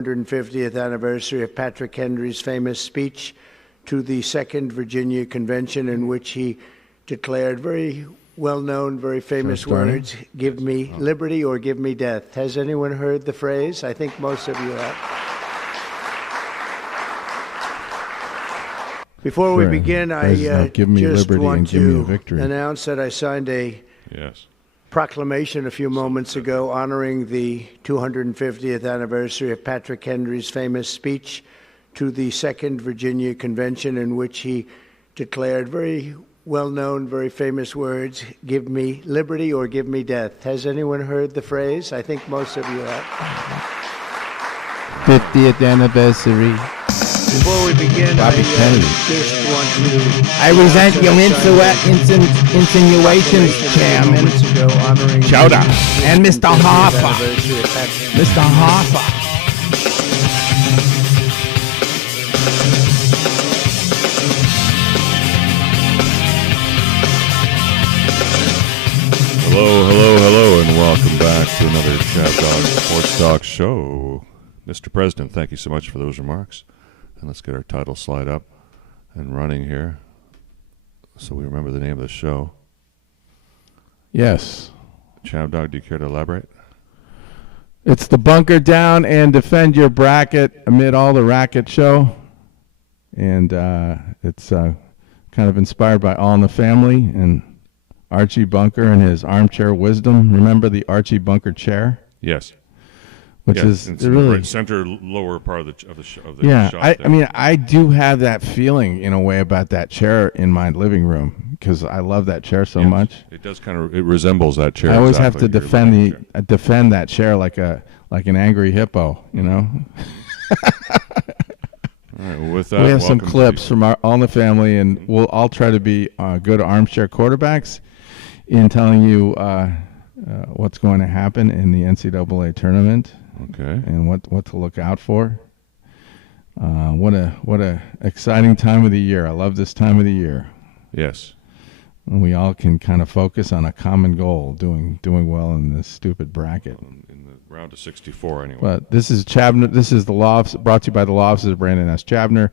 150th anniversary of Patrick Henry's famous speech to the Second Virginia Convention, in which he declared very well-known, very famous words, "Give me liberty or give me death." Has anyone heard the phrase? I think most of you have. Before we begin, I just want to announce that I signed a proclamation a few moments ago honoring the 250th anniversary of Patrick Henry's famous speech to the Second Virginia Convention, in which he declared very well-known, very famous words, "Give me liberty or give me death." Has anyone heard the phrase? I think most of you have. 50th anniversary. Before we begin, I just want to... I resent your insinuations, Chairman. Chowder. And Mr. Harper. Mr. Harper. Hello, and welcome back to another ChabDog Sports Talk show. Mr. President, thank you so much for those remarks. And let's get our title slide up and running here so we remember the name of the show. Yes. ChabDog, do you care to elaborate? It's the Bunker Down and Defend Your Bracket Amid All the Racket show. And it's kind of inspired by All in the Family and Archie Bunker and his armchair wisdom. Remember the Archie Bunker chair? Yes. Which is really right center lower part of the shot. I mean, I do have that feeling in a way about that chair in my living room because I love that chair so much. It does it resembles that chair. I always have to defend that chair like an angry hippo, you know. All right, well, with that, we have some clips from All in the Family, and I'll try to be good armchair quarterbacks in telling you what's going to happen in the NCAA tournament. Okay. And what to look out for. What a exciting time of the year. I love this time of the year. Yes. And we all can kind of focus on a common goal, doing well in this stupid bracket. In the round of 64 anyway. But this is Chabner. This is the law brought to you by the law offices of Brandon S. Chabner.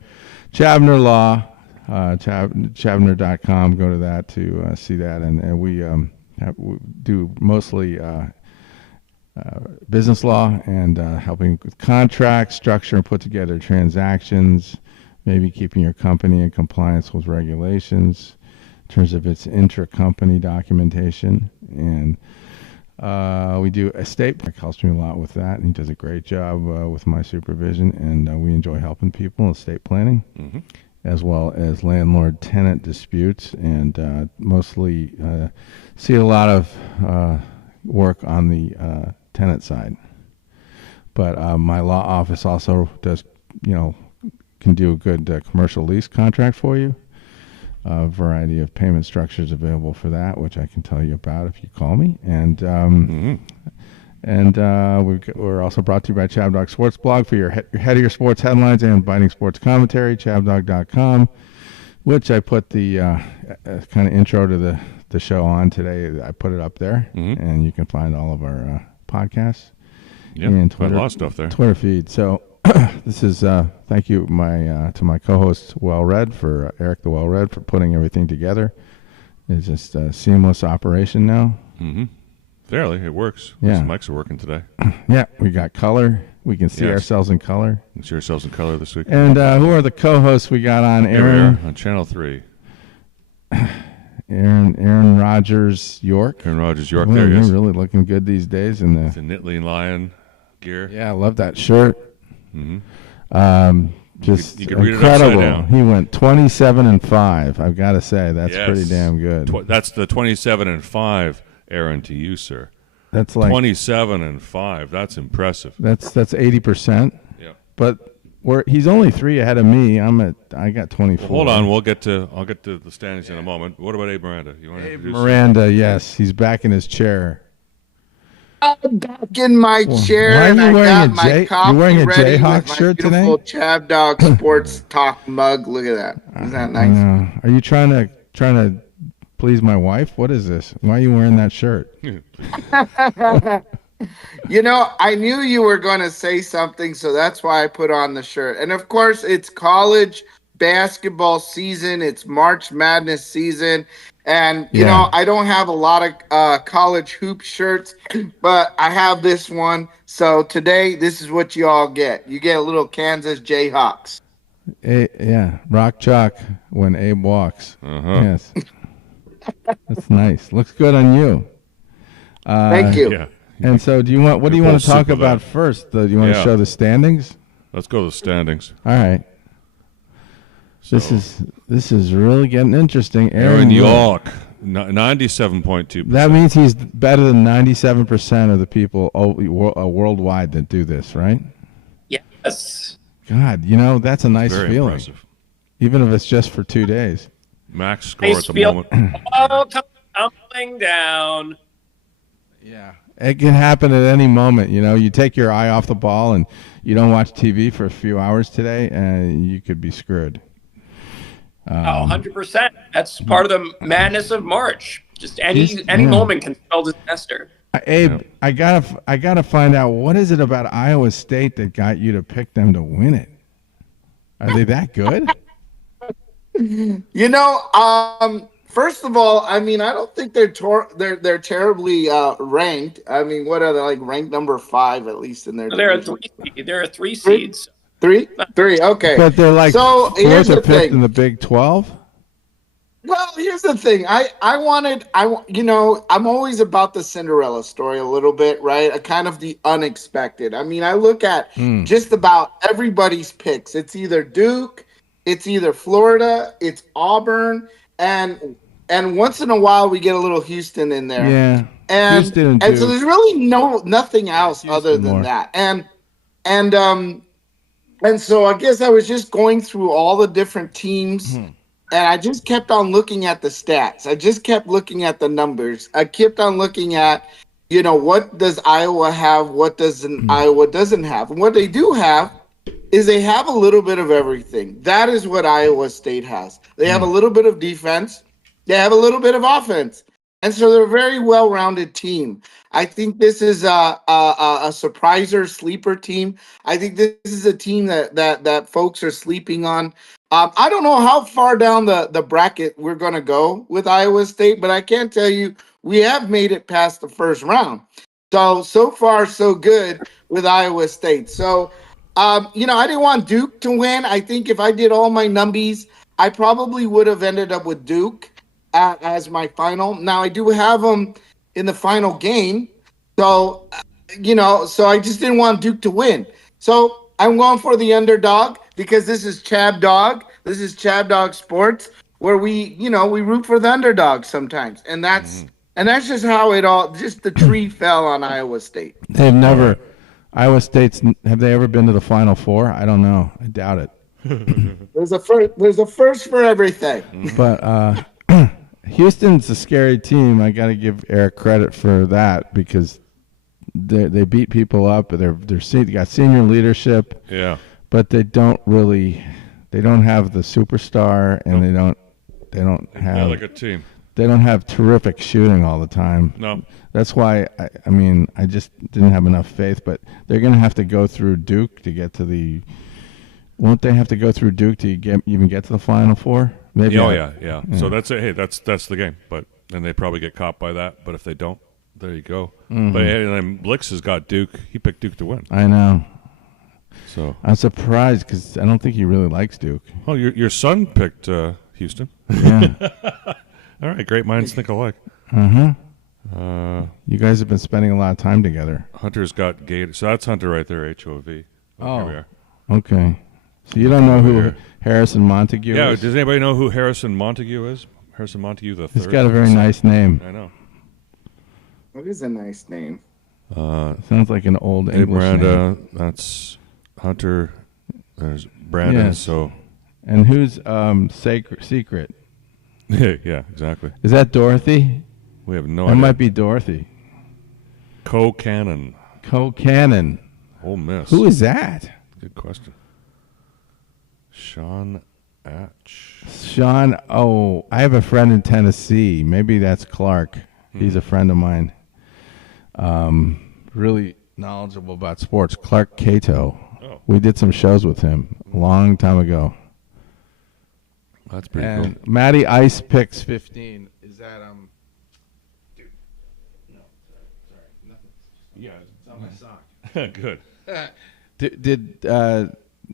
Chabner Law, Chabner.com. Go to that to see that. And we do mostly business law and helping with contracts, structure, and put together transactions, maybe keeping your company in compliance with regulations in terms of its intra-company documentation. And we do estate. Mark helps me a lot with that, and he does a great job with my supervision, and we enjoy helping people in estate planning, as well as landlord-tenant disputes, and mostly see a lot of work on the tenant side. But my law office also does, can do a good commercial lease contract for you. A variety of payment structures available for that, which I can tell you about if you call me. And we're also brought to you by ChabDog Sports Blog for your head of your sports headlines and biting sports commentary, ChabDog.com, which I put the kind of intro to the show on today. I put it up there, and you can find all of our podcasts and Twitter, a lot of stuff there. Twitter feed. So this is thank you to my co-host Well-Read for Eric the Well-Read for putting everything together. It's just a seamless operation now. Fairly, it works. Yeah, the mics are working today. Yeah, we got color. We can see ourselves in color. We can see ourselves in color this week. And who are the co-hosts we got on? Aaron on Channel 3. Aaron Rodgers York. Aaron Rodgers York. Well, there he is. You're really looking good these days in the Nittany Lion gear. Yeah, I love that shirt. Just you could read incredible. It upside down. He went 27-5. I've got to say that's pretty damn good. That's the 27-5, Aaron, to you, sir. That's like 27-5. That's impressive. That's 80%. Yeah. But he's only 3 ahead of me. I got 24. Well, hold on, I'll get to the standings in a moment. What about Abe Miranda? You want to Abe introduce Miranda, yes, he's back in his chair. I'm back in my chair. Why are you and wearing I got a my J? coffee You're wearing a ready Jayhawk with my shirt today? beautiful ChabDog Sports Talk mug. Look at that. Isn't that nice? Are you trying to please my wife? What is this? Why are you wearing that shirt? I knew you were going to say something, so that's why I put on the shirt. And of course, it's college basketball season. It's March Madness season. And, I don't have a lot of college hoop shirts, but I have this one. So today, this is what you all get. You get a little Kansas Jayhawks. Rock chalk when Abe walks. Uh-huh. Yes. That's nice. Looks good on you. Thank you. Yeah. And so, what do you want to talk about first? Do you want to show the standings? Let's go to the standings. All right. So, this is really getting interesting. Aaron York, 97.2%. That means he's better than 97% of the people worldwide that do this, right? Yes. God, that's a nice Very feeling. Impressive. Even if it's just for 2 days. Max score at the moment. Oh, tumbling down. Yeah. It can happen at any moment. You take your eye off the ball and you don't watch TV for a few hours today, and you could be screwed. 100%. That's part of the madness of March. Just any moment can spell disaster. Abe, I gotta find out, what is it about Iowa State that got you to pick them to win it? Are they that good? First of all, I don't think they're terribly ranked. What are they, like, ranked number 5 at least in their division? There are 3 seeds. Three? Okay. But they're like so fourth or fifth in the Big 12? Well, here's the thing. I'm always about the Cinderella story a little bit, right? Kind of the unexpected. I look at just about everybody's picks. It's either Duke, it's either Florida, it's Auburn, and once in a while we get a little Houston in there. Yeah. And Houston and so there's really nothing else other than that. And so I guess I was just going through all the different teams, and I just kept on looking at the stats. I just kept looking at the numbers. I kept on looking at, what does Iowa have? What does Iowa doesn't have? And what they do have is they have a little bit of everything. That is what Iowa State has. They have a little bit of defense. They have a little bit of offense. And so they're a very well-rounded team. I think this is a surpriser sleeper team. I think this is a team that folks are sleeping on. I don't know how far down the bracket we're going to go with Iowa State, but I can tell you we have made it past the first round. So far, so good with Iowa State. So, I didn't want Duke to win. I think if I did all my numbies, I probably would have ended up with Duke as my final. Now, I do have them in the final game. So, so I just didn't want Duke to win. So I'm going for the underdog because this is ChabDog. This is ChabDog Sports, where we root for the underdog sometimes. And that's just how the tree fell on Iowa State. Iowa State's, have they ever been to the Final Four? I don't know. I doubt it. There's a first for everything. But Houston's a scary team. I got to give Eric credit for that because they beat people up. They got senior leadership. Yeah. But they don't have the superstar, and they don't have like a team. They don't have terrific shooting all the time. No. That's why I just didn't have enough faith. But they're going to have to go through Duke to get to the. Won't they have to go through Duke to even get to the Final Four? Maybe. Oh yeah. So that's it. Hey, that's the game. But then they probably get caught by that. But if they don't, there you go. Mm-hmm. But and Blix has got Duke. He picked Duke to win. I know. So I'm surprised because I don't think he really likes Duke. Oh, your son picked Houston. Yeah. All right. Great minds think alike. You guys have been spending a lot of time together. Hunter's got Gator. So that's Hunter right there. HOV. Oh. Here we are. Okay. So you don't know who Harrison Montague is? Yeah. Does anybody know who Harrison Montague is? Harrison Montague the third. He's got a very nice name. I know. What is a nice name? Sounds like an old English Miranda, name. that's Hunter. There's Brandon. Yes. So. And who's Secret? Yeah, exactly. Is that Dorothy? We have no idea. idea. That might be Dorothy. Co-Cannon. Ole Miss. Who is that? Good question. Sean Atch. I have a friend in Tennessee. Maybe that's Clark. He's a friend of mine. really knowledgeable about sports, Clark Cato. Oh. We did some shows with him a long time ago. That's pretty cool. Matty Ice picks 15. Is that Dude, no, sorry, nothing. Yeah, it's on my sock. Good. Did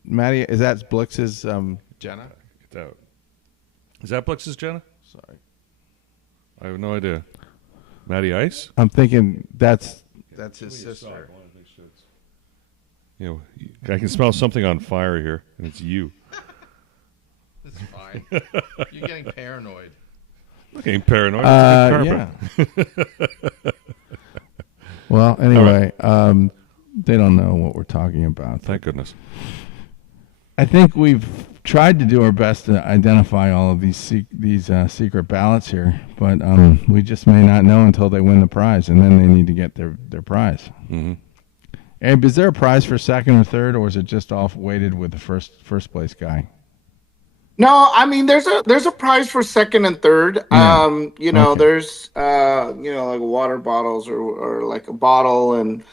Matty? Is that Blix's Jenna? Get out. Is that Blix's Jenna? Sorry, I have no idea. Matty Ice? I'm thinking that's his sister. You know, I can smell something on fire here, and it's you. It's fine. You're getting paranoid. I'm getting paranoid. It's yeah. Well, anyway, they don't know what we're talking about. Thank goodness. I think we've tried to do our best to identify all of these secret ballots here, but we just may not know until they win the prize, and then they need to get their prize. Mm-hmm. Abe, is there a prize for second or third, or is it just all weighted with the first place guy? No, I mean there's a prize for second and third. Yeah. Okay. There's like water bottles or like a bottle and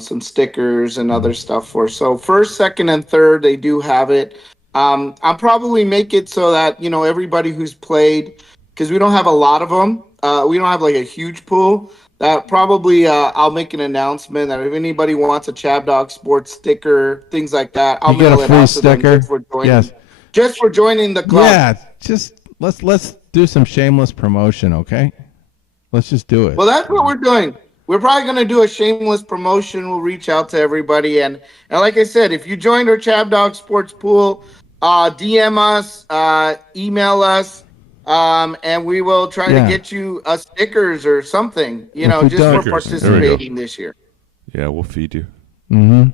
some stickers and other stuff for. So first, second, and third, they do have it. I'll probably make it so that everybody who's played, because we don't have a lot of them. We don't have like a huge pool. Probably I'll make an announcement that if anybody wants a ChabDog sports sticker, things like that, I'll get a free sticker. Yes. Just for joining the club. Yeah, just let's do some shameless promotion, okay? Let's just do it. Well, that's what we're doing. We're probably going to do a shameless promotion. We'll reach out to everybody. And like I said, if you joined our ChabDog Sports Pool, DM us, email us, and we will try to get you stickers or something, just for participating this year. Yeah, we'll feed you. Mm-hmm.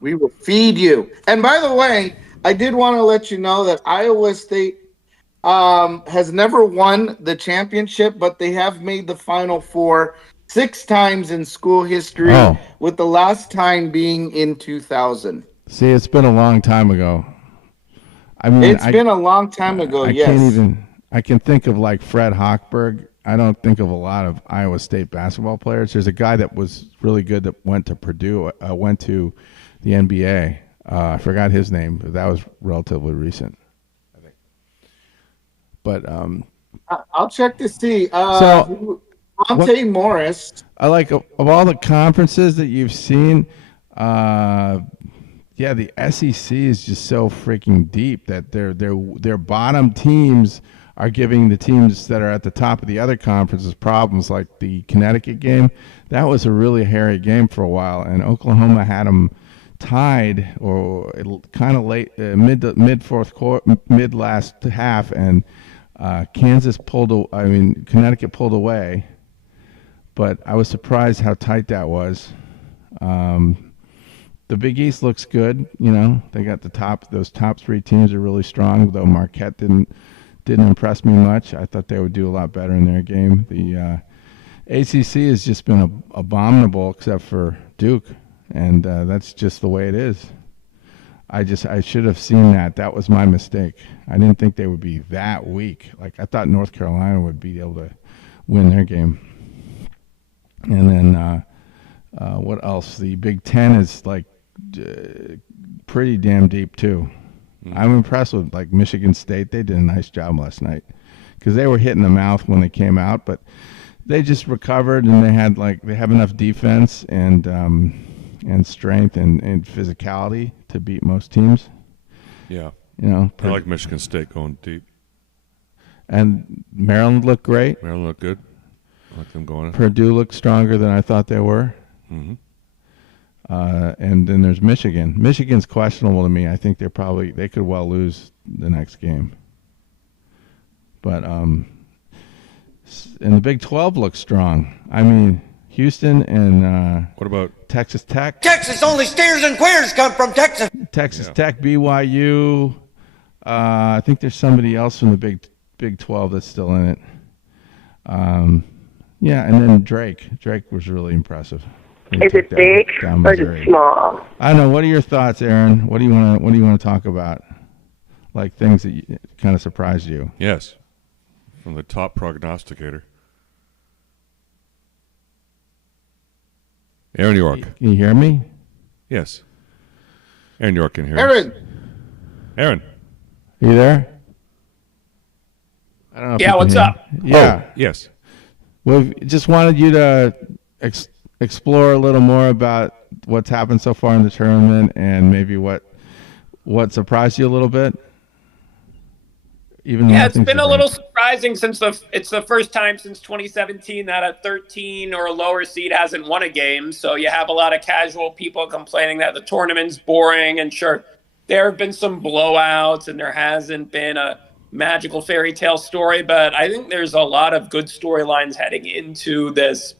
We will feed you. And by the way, I did want to let you know that Iowa State has never won the championship, but they have made the Final Four 6 times in school history, with the last time being in 2000. See, it's been a long time ago. I mean, it's been a long time ago. I can think of like Fred Hochberg. I don't think of a lot of Iowa State basketball players. There's a guy that was really good that went to Purdue, went to the NBA. I forgot his name, but that was relatively recent, I think. But I'll check to see. Monte Morris. I like of all the conferences that you've seen. The SEC is just so freaking deep that their bottom teams are giving the teams that are at the top of the other conferences problems. Like the Connecticut game, that was a really hairy game for a while, and Oklahoma had them tied or kind of late, mid fourth quarter, mid last half, and Connecticut pulled away. But I was surprised how tight that was. The Big East looks good. They got those top 3 teams are really strong, though Marquette didn't impress me much. I thought they would do a lot better in their game. The ACC has just been abominable except for Duke, and that's just the way it is. I should have seen that. That was my mistake. I didn't think they would be that weak. Like, I thought North Carolina would be able to win their game. And then what else? The Big Ten is like pretty damn deep too. Mm-hmm. I'm impressed with like Michigan State. They did a nice job last night because they were hitting the mouth when they came out, but they just recovered and they have enough defense and strength and physicality to beat most teams. Yeah, I like Michigan State going deep. And Maryland looked great. Maryland looked good. I like them going. Purdue looked stronger than I thought they were. Mm-hmm. And then there's Michigan. Michigan's questionable to me. I think they could well lose the next game. But and the Big 12 looks strong. I mean, Houston and what about Texas Tech? Texas, only steers and queers come from Texas. Texas Tech, BYU. I think there's somebody else from the Big 12 that's still in it. And then Drake. Drake was really impressive. Is it big or is it small? I don't know. What are your thoughts, Aaron? What do you want to talk about? Like things that kind of surprised you? Yes, from the top prognosticator. Aaron York. Can you hear me? Yes. Aaron York can hear Aaron. us. Aaron. Are you there? I don't know if Yeah, what's up? Yeah. Oh, yes. We just wanted you to explore a little more about what's happened so far in the tournament and maybe what surprised you a little bit. Yeah, it's been a little surprising since it's the first time since 2017 that a 13 or a lower seed hasn't won a game. So you have a lot of casual people complaining that the tournament's boring. And sure, there have been some blowouts and there hasn't been a magical fairy tale story. But I think there's a lot of good storylines heading into this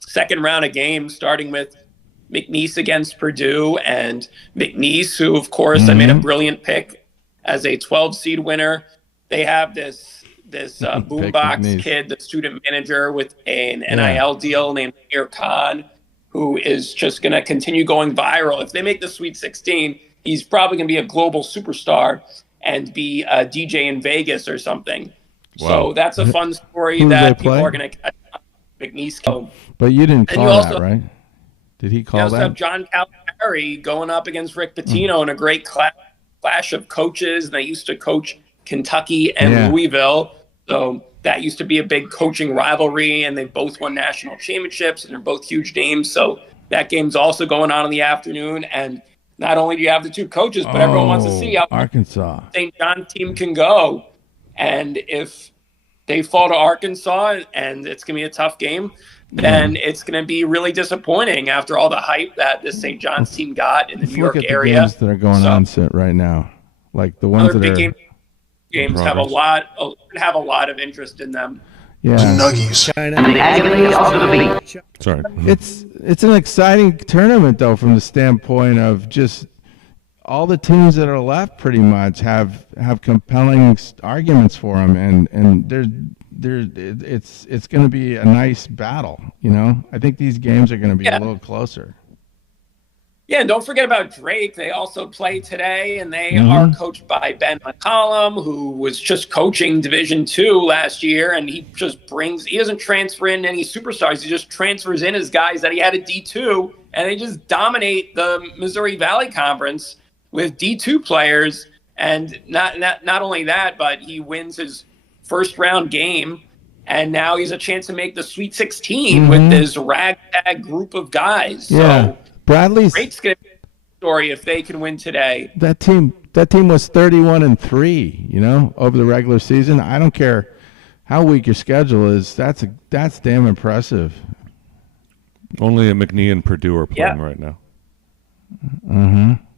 second round of games, starting with McNeese against Purdue. And McNeese, who, of course, I made a brilliant pick as a 12 seed winner. They have this boombox kid, the student manager with an NIL deal named Amir Khan, who is just going to continue going viral. If they make the Sweet 16, he's probably going to be a global superstar and be a DJ in Vegas or something. Wow. So that's a fun story that people are going to catch on McNeese. But you didn't call that, right? Did he call that? You also have John Calipari going up against Rick Pitino in a great clash of coaches. And they used to coach Kentucky and Louisville. So that used to be a big coaching rivalry, and they both won national championships, and they're both huge names. So that game's also going on in the afternoon. And not only do you have the two coaches, but everyone wants to see how Arkansas St. John team can go. And if they fall to Arkansas and it's going to be a tough game, then it's going to be really disappointing after all the hype that the St. John's team got in the New York area. The games that are going on right now, like the ones that are games have a lot of interest in them. Yeah, Nuggies. The agony of the beat. Sorry. It's an exciting tournament though, from the standpoint of just all the teams that are left pretty much have compelling arguments for them, and it's going to be a nice battle. You know, I think these games are going to be a little closer. Yeah, and don't forget about Drake. They also play today, and they are coached by Ben McCollum, who was just coaching Division II last year, and he doesn't transfer in any superstars. He just transfers in his guys that he had at D2, and they just dominate the Missouri Valley Conference with D2 players. And not only that, but he wins his first round game, and now he's a chance to make the Sweet 16 with this ragtag group of guys. Yeah. So Bradley's Drake's going to be a story if they can win today. That team was 31-3, you know, over the regular season. I don't care how weak your schedule is. That's damn impressive. Only McNeese and Purdue are playing right now.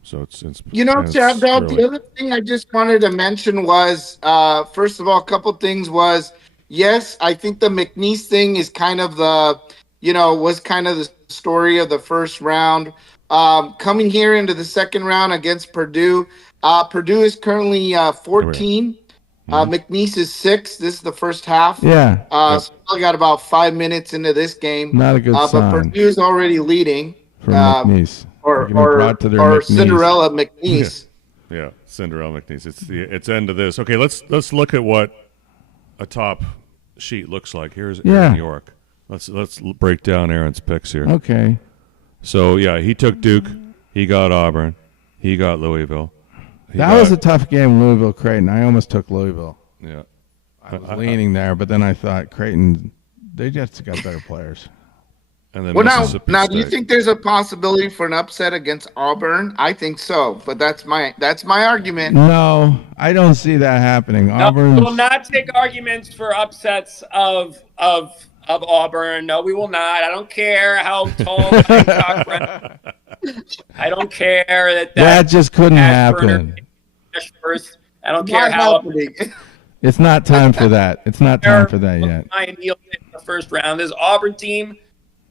So it's ChabDog, the other thing I just wanted to mention was, first of all, a couple things was, yes, I think the McNeese thing is kind of was kind of the story of the first round. Coming here into the second round against Purdue, Purdue is currently 14. McNeese is 6. This is the first half. Yeah. So we got about 5 minutes into this game. Not a good sign. But Purdue is already leading. From McNeese. Or Cinderella McNeese. Yeah, Cinderella McNeese. It's end of this. Okay, let's look at what a top sheet looks like. Here's Aaron York. Let's break down Aaron's picks here. Okay. So he took Duke. He got Auburn. He got Louisville. That was a tough game, Louisville Creighton. I almost took Louisville. Yeah. I was leaning there, but then I thought Creighton, they just got better players. And then now, do you think there's a possibility for an upset against Auburn? I think so, but that's my argument. No, I don't see that happening. Auburn will not take arguments for upsets of Auburn. No, we will not. I don't care how tall. I don't care that just couldn't happen. I don't care how. It's not time for that. It's not time for that yet. In the first round, this Auburn team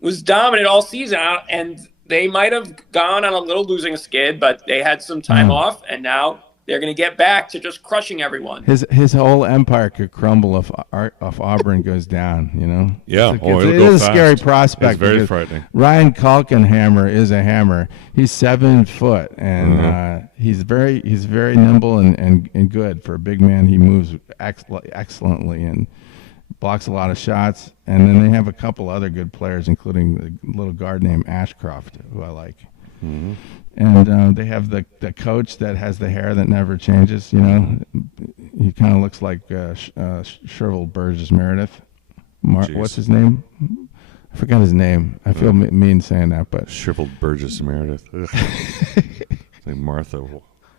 was dominant all season, and they might have gone on a little losing skid, but they had some time off, and now they're going to get back to just crushing everyone. His whole empire could crumble if Auburn goes down, you know? Yeah, it is a scary prospect. It's very frightening. Ryan Kalkenhammer is a hammer. He's 7 foot, and he's very nimble and good for a big man. He moves excellently, blocks a lot of shots, and then they have a couple other good players, including the little guard named Ashcroft, who I like. Mm-hmm. And they have the coach that has the hair that never changes. You know, he kind of looks like shriveled Burgess Meredith. What's his name? I forgot his name. I feel mean saying that, but shriveled Burgess Meredith. Like Martha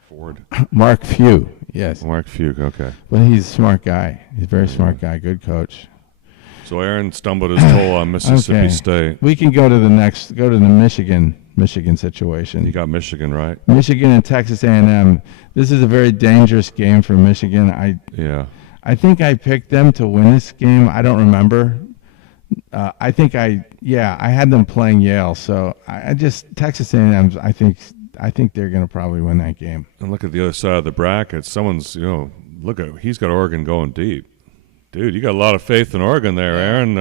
Ford. Mark Few, yes. Mark Few, okay. But he's a smart guy. He's a very smart guy. Good coach. So Aaron stumbled his toe on Mississippi State. We can go to the Michigan situation. You got Michigan, right? Michigan and Texas A&M. This is a very dangerous game for Michigan. I think I picked them to win this game. I don't remember. I had them playing Yale. So I just Texas A&M. I think they're going to probably win that game. And look at the other side of the bracket. Someone's, he's got Oregon going deep. Dude, you got a lot of faith in Oregon there, Aaron.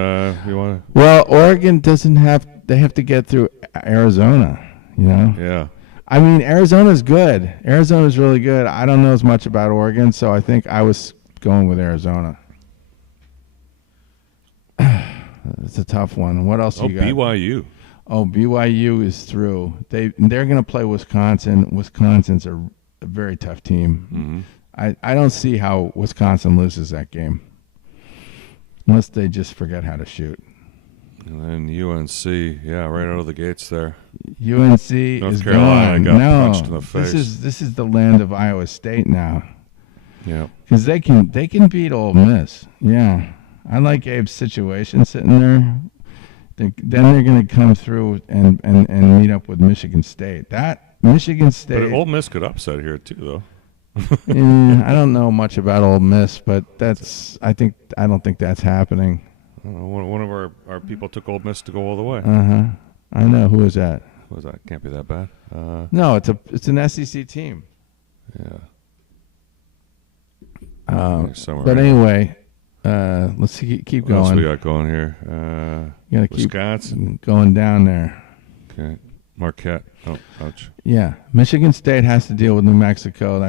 You want to? Well, Oregon doesn't have. They have to get through Arizona. You know. Yeah. I mean, Arizona's good. Arizona's really good. I don't know as much about Oregon, so I think I was going with Arizona. It's a tough one. What else you got? BYU. Oh, BYU is through. They're going to play Wisconsin. Wisconsin's a very tough team. Mm-hmm. I don't see how Wisconsin loses that game. Unless they just forget how to shoot. And then UNC, right out of the gates there. UNC North is Carolina gone. got punched in the face. This is the land of Iowa State now. Yeah. Because they can beat Ole Miss. Yeah. I like Abe's situation sitting there. Then they're going to come through and meet up with Michigan State. That Michigan State. But Ole Miss could upset here too, though. I don't know much about Ole Miss, but I don't think that's happening. One of our people took Ole Miss to go all the way. I know. Who is that? What was that? Can't be that bad. No, it's an SEC team. Yeah. But anyway, let's keep going. What else we got going here? You gotta Wisconsin. keep going down there. Okay. Marquette. Oh, ouch. Yeah, Michigan State has to deal with New Mexico.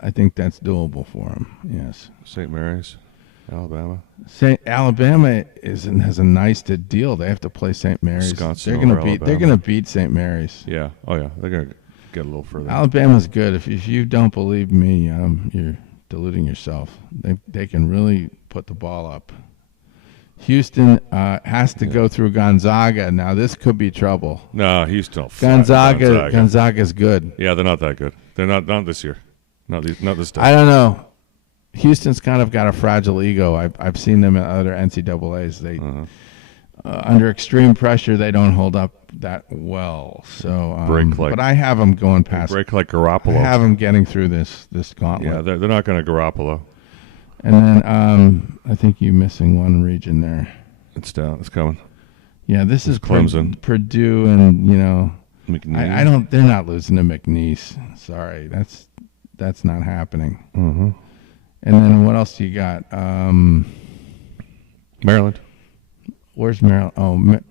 I think that's doable for them. Yes. St. Mary's, Alabama. Alabama has a nice deal. They have to play St. Mary's. Wisconsin. They're gonna beat St. Mary's. Yeah. Oh yeah. They're gonna get a little further. Alabama's good. If you don't believe me, you're deluding yourself. They can really put the ball up. Houston has to go through Gonzaga. Now this could be trouble. No, Houston. Gonzaga's good. Yeah, they're not that good. They're not this year. Not this time. I don't know. Houston's kind of got a fragile ego. I've seen them at other NCAAs. They under extreme pressure they don't hold up that well. So, but I have them going past. Break like Garoppolo. I have them getting through this gauntlet. Yeah, they're not going to Garoppolo. And then I think you're missing one region there. It's down. It's coming. Yeah, this is Clemson, Purdue, and McNeese. They're not losing to McNeese. Sorry, that's not happening. Mm-hmm. And then what else do you got? Maryland. Where's Maryland?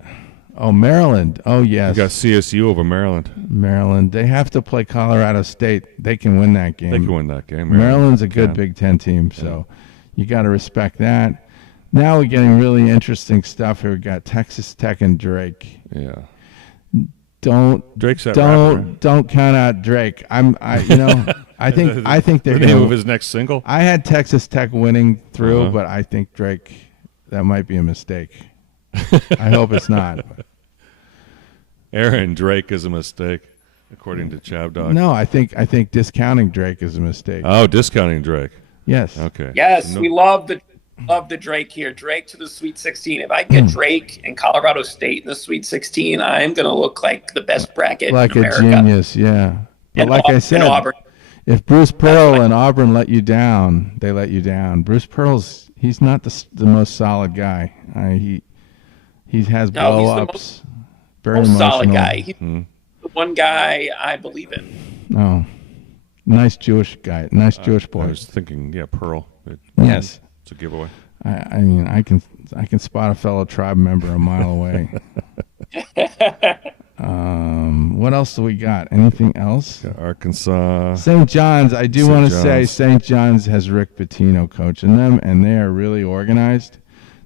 Oh, Maryland. Oh, yes. You got CSU over Maryland. Maryland. They have to play Colorado State. They can win that game. They can win that game. Maryland's a good Big Ten team, so you got to respect that. Now we're getting really interesting stuff here. We got Texas Tech and Drake. Yeah. Don't count out Drake. I think they're the name of his next single. I had Texas Tech winning through, but I think Drake, that might be a mistake. I hope it's not. Aaron, Drake is a mistake, according to ChabDog. No, I think discounting Drake is a mistake. Oh, discounting Drake. Yes. Okay. Yes, we love the Drake here. Drake to the Sweet 16. If I get Drake and Colorado State in the Sweet 16, I'm going to look like the best bracket like in a America. Genius, yeah. But like I said, if Bruce Pearl and Auburn let you down, they let you down. Bruce Pearl's he's not the most solid guy. He has blow-ups. Very most emotional. Solid guy. He's the one guy I believe in. Oh, nice Jewish guy. Nice Jewish boy. I was thinking, Pearl. Yes. It's a giveaway. I mean, I can spot a fellow tribe member a mile away. What else do we got? Anything else? Got Arkansas. St. John's. I do want to say St. John's has Rick Pitino coaching them, and they are really organized.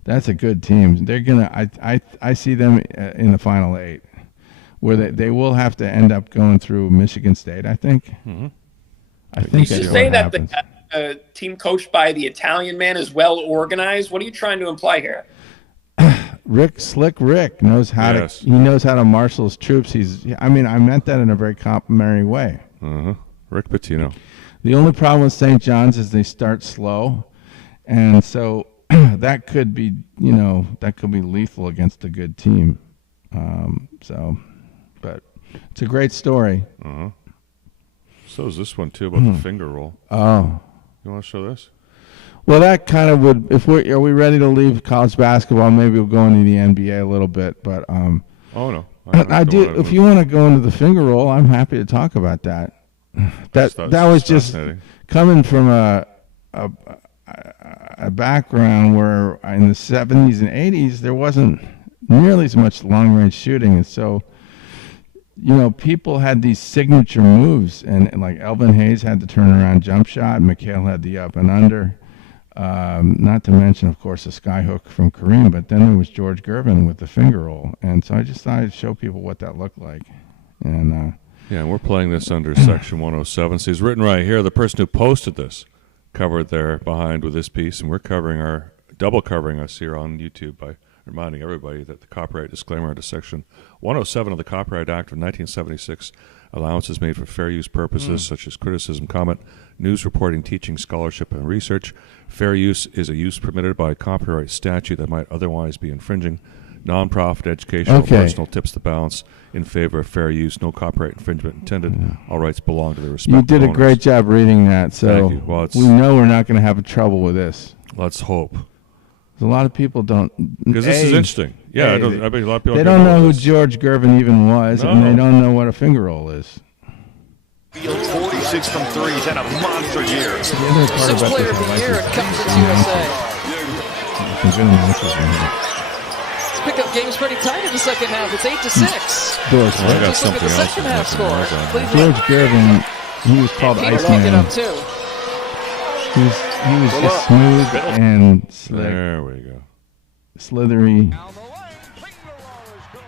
That's a good team. They're gonna. I see them in the final 8, where they will have to end up going through Michigan State. I think. Mm-hmm. I think you say that the team coached by the Italian man is well organized. What are you trying to imply here? Slick Rick knows how to. He knows how to marshal his troops. I meant that in a very complimentary way. Rick Pitino. The only problem with St. John's is they start slow, and so that could be lethal against a good team. But it's a great story. So is this one too about the finger roll. Oh, you want to show this? Well, that kind of would. Are we ready to leave college basketball? Maybe we'll go into the NBA a little bit. But oh no, I do. If you want to go into the finger roll, I'm happy to talk about that. That was just coming from a background where in the 70s and 80s there wasn't nearly as much long range shooting, and so. People had these signature moves, and like Elvin Hayes had the turnaround jump shot, McHale had the up and under, not to mention, of course, the skyhook from Kareem, but then there was George Gervin with the finger roll, and so I just thought I'd show people what that looked like. And we're playing this under Section 107. So he's written right here, the person who posted this covered there behind with this piece, and we're double covering us here on YouTube by reminding everybody that the copyright disclaimer under Section 107 of the Copyright Act of 1976 allowances made for fair use purposes such as criticism, comment, news reporting, teaching, scholarship, and research. Fair use is a use permitted by a copyright statute that might otherwise be infringing. Non-profit, educational, personal tips the balance in favor of fair use. No copyright infringement intended. All rights belong to the respective You did a great job reading that, so we know we're not going to have trouble with this. Let's hope. A lot of people don't. Because this is interesting. Yeah, I bet a lot of people they don't know who George Gervin even was, and they don't know what a finger roll is. 46 from 3. He's had a monster year. The other part about player of the year and comes to USA. Pick-up game's pretty tight in the second half. It's 8-6. Doris, I got Just look at the second half score. George Gervin, he was called Iceman. It up too. He was just smooth and slick. There we go. Slithery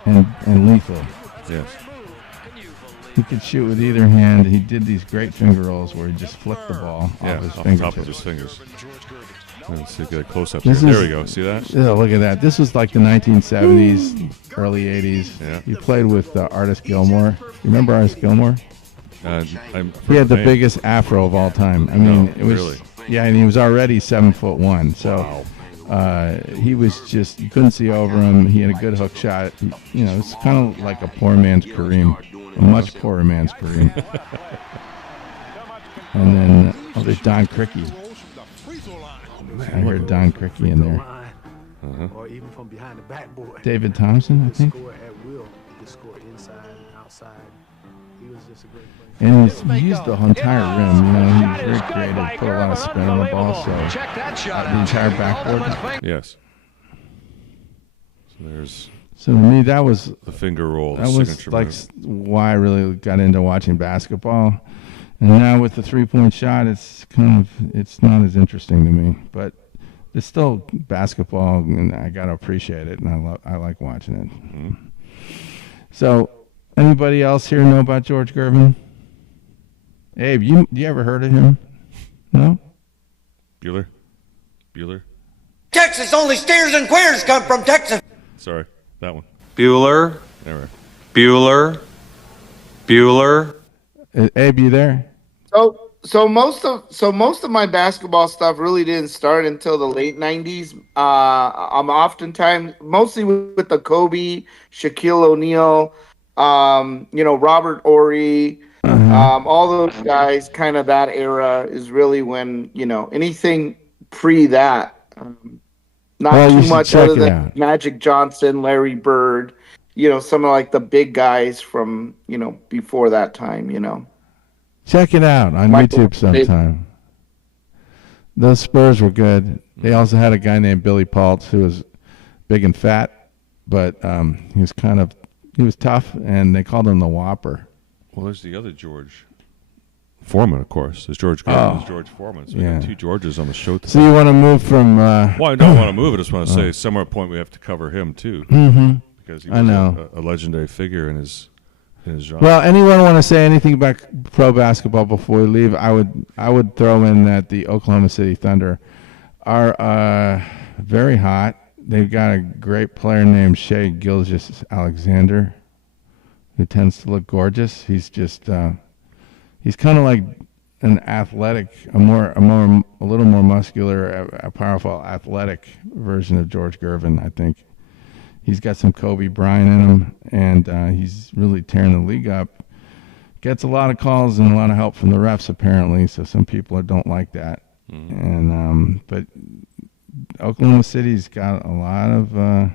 and lethal. Yes. He could shoot with either hand. He did these great finger rolls where he just flicked the ball off his fingertips. Top of his fingers. Let's see, get a close-up here. There we go. See that? Yeah, look at that. This was like the 1970s, early 80s. Yeah. He played with Artis Gilmore. You remember Artis Gilmore? He had the biggest afro of all time. I mean, it was... Really? Yeah, and he was already 7'1", so he was just, you couldn't see over him. He had a good hook shot. It's kind of like a poor man's Kareem, a much poorer man's Kareem. And then there's Don Criqui. I heard Don Criqui in there. Or even from behind the backboard. David Thompson, I think. Score at will. He could score inside and outside. He was just a great player. And he used the entire rim, he was very creative, put a lot of spin on the ball, so the entire backboard. Yes. So to me, that was the finger roll. That was like why I really got into watching basketball. And now with the three-point shot, it's not as interesting to me, but it's still basketball, and I gotta appreciate it, and I like watching it. Mm-hmm. So, anybody else here know about George Gervin? Abe, you ever heard of him? No? Bueller? Texas, only steers and queers come from Texas. Sorry, that one. Bueller. There Bueller. Abe, you there? So most of my basketball stuff really didn't start until the late 90s. I'm oftentimes mostly with the Kobe, Shaquille O'Neal, Robert Horry. All those guys, kind of that era is really when, anything pre that, not too much other than Magic Johnson, Larry Bird, some of like the big guys from, before that time, Check it out on YouTube sometime. Those Spurs were good. They also had a guy named Billy Paltz who was big and fat, but he was tough, and they called him the Whopper. Well, there's the other George. Foreman, of course. There's George Gervin, there's George Foreman. So we got two Georges on the show today. So you want to move from... well, I don't want to move. I just want to say somewhere at point we have to cover him, too. Mm-hmm. Because he was a legendary figure in his genre. Well, anyone want to say anything about pro basketball before we leave? I would throw in that the Oklahoma City Thunder are very hot. They've got a great player named Shai Gilgeous-Alexander, who tends to look gorgeous. He's just he's kind of like an athletic, a little more muscular, a powerful athletic version of George Gervin, I think. He's got some Kobe Bryant in him, and he's really tearing the league up. Gets a lot of calls and a lot of help from the refs, apparently, so some people don't like that. And but Oklahoma City's got a lot of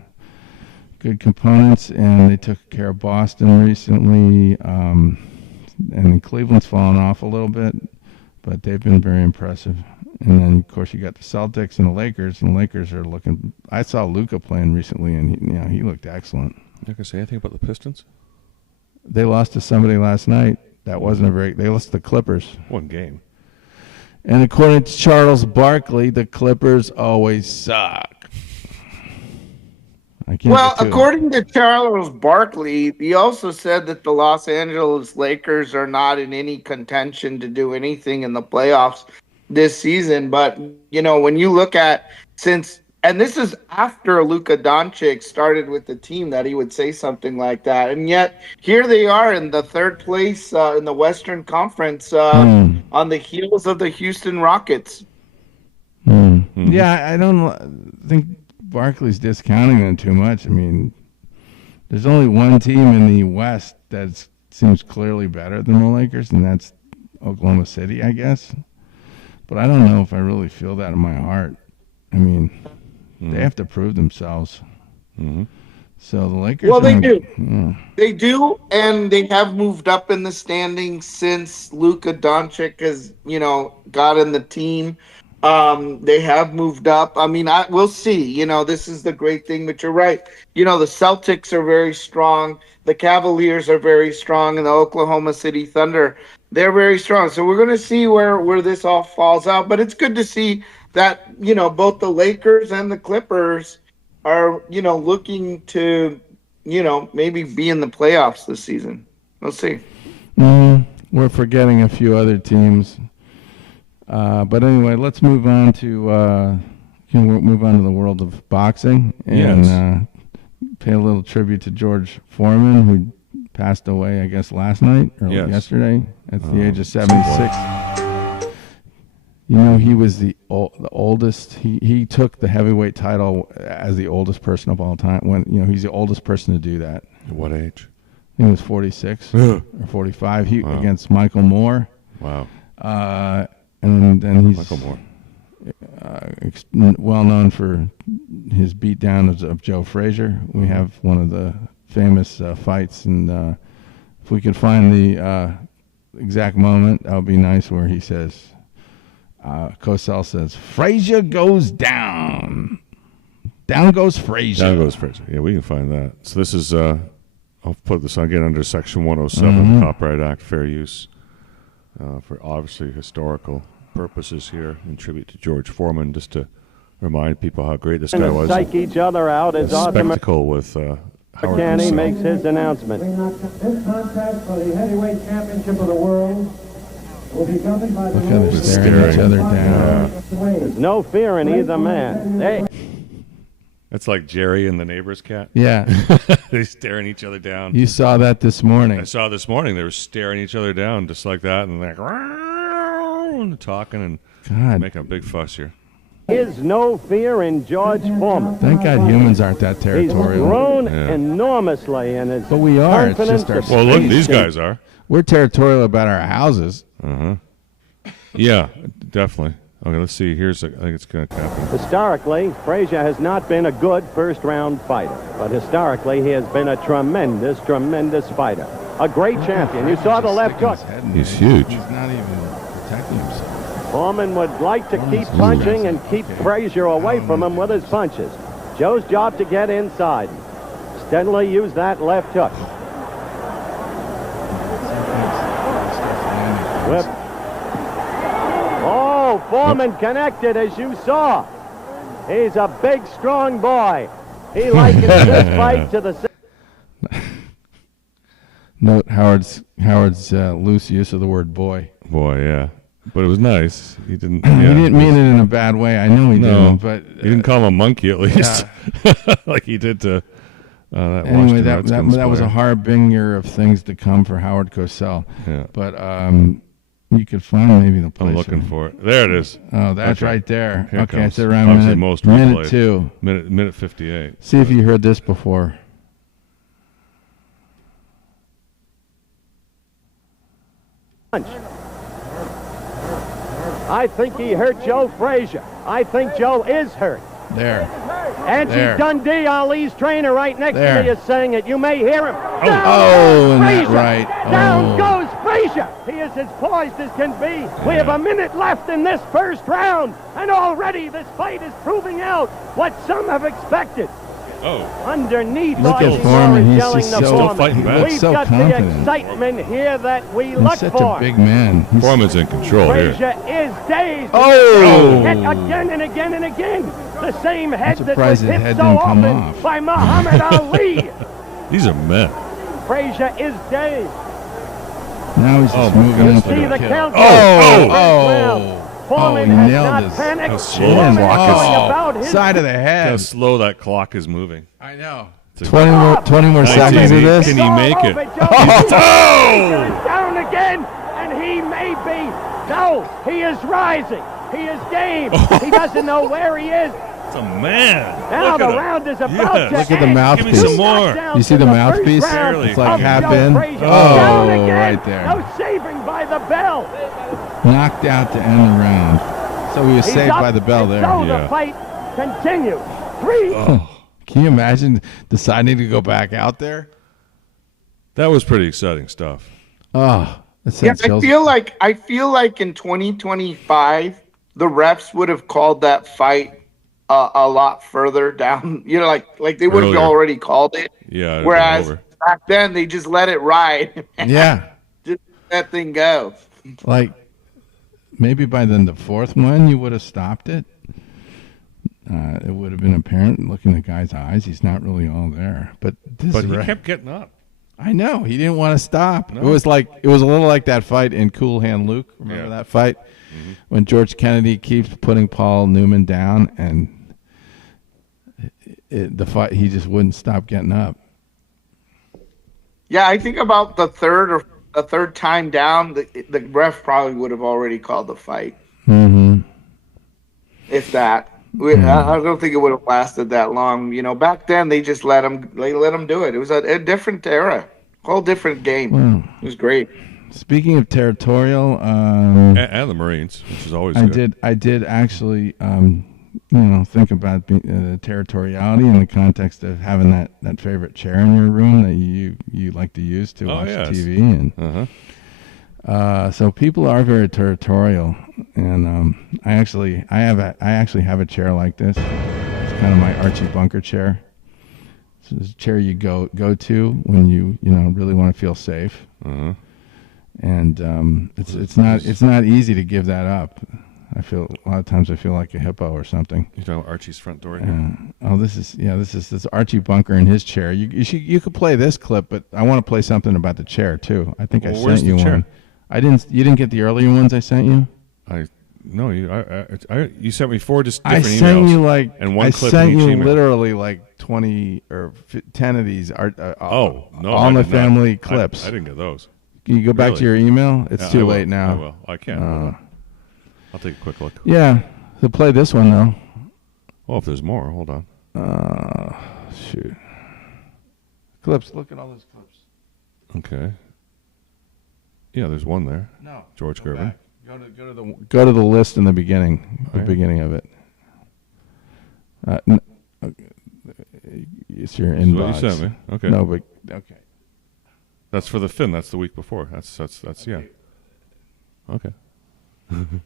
good components, and they took care of Boston recently. And Cleveland's fallen off a little bit, but they've been very impressive. And then, of course, you got the Celtics and the Lakers are looking. I saw Luka playing recently, and he looked excellent. You not gonna say anything about the Pistons? They lost to somebody last night. That wasn't a very. They lost to the Clippers. One game. And according to Charles Barkley, the Clippers always suck. Well, according to Charles Barkley, he also said that the Los Angeles Lakers are not in any contention to do anything in the playoffs this season. But, when you look at and this is after Luka Doncic started with the team, that he would say something like that. And yet here they are in the third place in the Western Conference on the heels of the Houston Rockets. Mm-hmm. Yeah, I don't think Barkley's discounting them too much. I mean, there's only one team in the West that seems clearly better than the Lakers, and that's Oklahoma City, I guess. But I don't know if I really feel that in my heart. I mean, they have to prove themselves. Mm-hmm. So the Lakers... Well, they do. Yeah. They do, and they have moved up in the standings since Luka Doncic has, got in the team. They have moved up. I mean, we'll see. This is the great thing, but you're right. The Celtics are very strong. The Cavaliers are very strong, and the Oklahoma City Thunder, they're very strong. So we're going to see where this all falls out. But it's good to see that, both the Lakers and the Clippers are, looking to, maybe be in the playoffs this season. We'll see. We're forgetting a few other teams. But anyway, let's move on to the world of boxing and pay a little tribute to George Foreman, who passed away, I guess, last night or yesterday at the age of 76. He was the oldest. He took the heavyweight title as the oldest person of all time. When he's the oldest person to do that. At what age? I think it was 46 or 45. Against Michael Moore. Wow. And then he's Michael Moore. Well known for his beatdown of Joe Frazier. We have one of the famous fights, and if we could find the exact moment, that would be nice, where he says, Cosell says, Frazier goes down. Down goes Frazier. Down goes Frazier. Yeah, we can find that. So this is, I'll put this again under Section 107, Copyright Act, fair use, for obviously historical purposes here, in tribute to George Foreman, just to remind people how great this guy was. Psych each other out as spectacle with Howard Canny makes his announcement. This contest for the heavyweight championship of the world will be governed by the Look how they're staring each other down. There's no fear in either man. Hey. That's like Jerry and the neighbor's cat. Yeah. They're staring each other down. You saw that this morning. I saw this morning. They were staring each other down just like that, and they're talking and making a big fuss here. Is no fear in George Foreman. Thank God humans aren't that territorial. He's grown enormously in his But we are. It's just our well, look, these guys are. We're territorial about our houses. Yeah, definitely. Okay, let's see. I think it's going to happen. Historically, Frazier has not been a good first-round fighter, but historically he has been a tremendous, tremendous fighter. A great champion. You saw the left hook. He's huge. He's not even protecting himself. Foreman would like to keep punching and keep Frazier away from him with his punches. Joe's job to get inside. Steadily use that left hook. With Oh, Foreman connected, as you saw. He's a big, strong boy. He likens this fight to the... Note Howard's loose use of the word boy. Boy, yeah. But it was nice. He didn't. He didn't mean it in a bad way. I know he didn't. But he didn't call him a monkey at least, like he did to. Anyway, that was a harbinger of things to come for Howard Cosell. Yeah. But you could find maybe the place. I'm looking for it. There it is. Oh, that's right there. Here Okay, comes. it's around minute 2. Minute 58. See if you heard this before. I think he hurt Joe Frazier. I think Joe is hurt. There. Angie Dundee, Ali's trainer, right next to me, is saying it. You may hear him. Down Frazier. Right. Down goes Frazier. He is as poised as can be. We have a minute left in this first round, and already this fight is proving out what some have expected. Underneath, look at Foreman. He's just still fighting back. We've so got confident. the excitement here that we He's look such for. a big man. Foreman's in control Frazier here. is dazed. Oh! Hit again and again and again. The same head that was surprised his hit head so didn't come often off. by Muhammad Ali. These are men. Frazier is dazed. Now he's just moving You into see the the kill. countdown. Foreman he has nailed not his panicked. How slow that clock is. About his Side of the How head. slow that clock is moving. I know. It's 20 more seconds of this. Can he make it? Down again, and he may be. No, he is rising. He is game. He doesn't know where he is. It's a man. Now Look the at him. round is about to Look at the end. mouthpiece. Give me some more. You see the mouthpiece? It's like half in. Down again. Right there. No saving by the bell. Knocked out to end the round. So he was saved by the bell there. So the fight continues. 3. Can you imagine deciding to go back out there? That was pretty exciting stuff. Oh, yeah, I feel like in 2025 the refs would have called that fight a lot further down. You know, like they would have already called it. Yeah. Whereas back then they just let it ride. Yeah. Just let that thing go. Like maybe by then the fourth one you would have stopped it. It would have been apparent looking at the guy's eyes. He's not really all there. But he kept getting up. I know. He didn't want to stop. No. It was a little like that fight in Cool Hand Luke. Remember that fight? Mm-hmm. When George Kennedy keeps putting Paul Newman down and the fight, he just wouldn't stop getting up. Yeah, I think about the third time down, the ref probably would have already called the fight. Mm-hmm. If that. I don't think it would have lasted that long. You know, back then they just let them do it. It was a different era, whole different game. Well, it was great. Speaking of territorial, and the Marines, which is always good. I did actually, think about territoriality in the context of having that favorite chair in your room that you like to use to watch TV and. So people are very territorial, and I actually have a chair like this. It's kind of my Archie Bunker chair. It's a chair you go to when you really want to feel safe. Uh-huh. And it's not easy to give that up. A lot of times I feel like a hippo or something. You're talking about Archie's front door here? This is Archie Bunker in his chair. You could play this clip, but I want to play something about the chair too. I think I sent you one. You didn't get the earlier ones I sent you? You sent me 4 just different emails. I sent you and one clip sent in each you email. literally like 20 or 10 of these all the family clips. I didn't get those. Can you go back to your email? It's too late now. I will. I can't. I'll take a quick look. Yeah. So play this one though. Oh, if there's more, hold on. Shoot. Clips. Look at all those clips. Okay. Yeah, there's one there. No. George Gervin. Go to the list in the beginning. Beginning of it. It's your inbox. What you sent me. Okay. No, but okay. That's for the Finn. That's the week before. That's yeah. Okay. And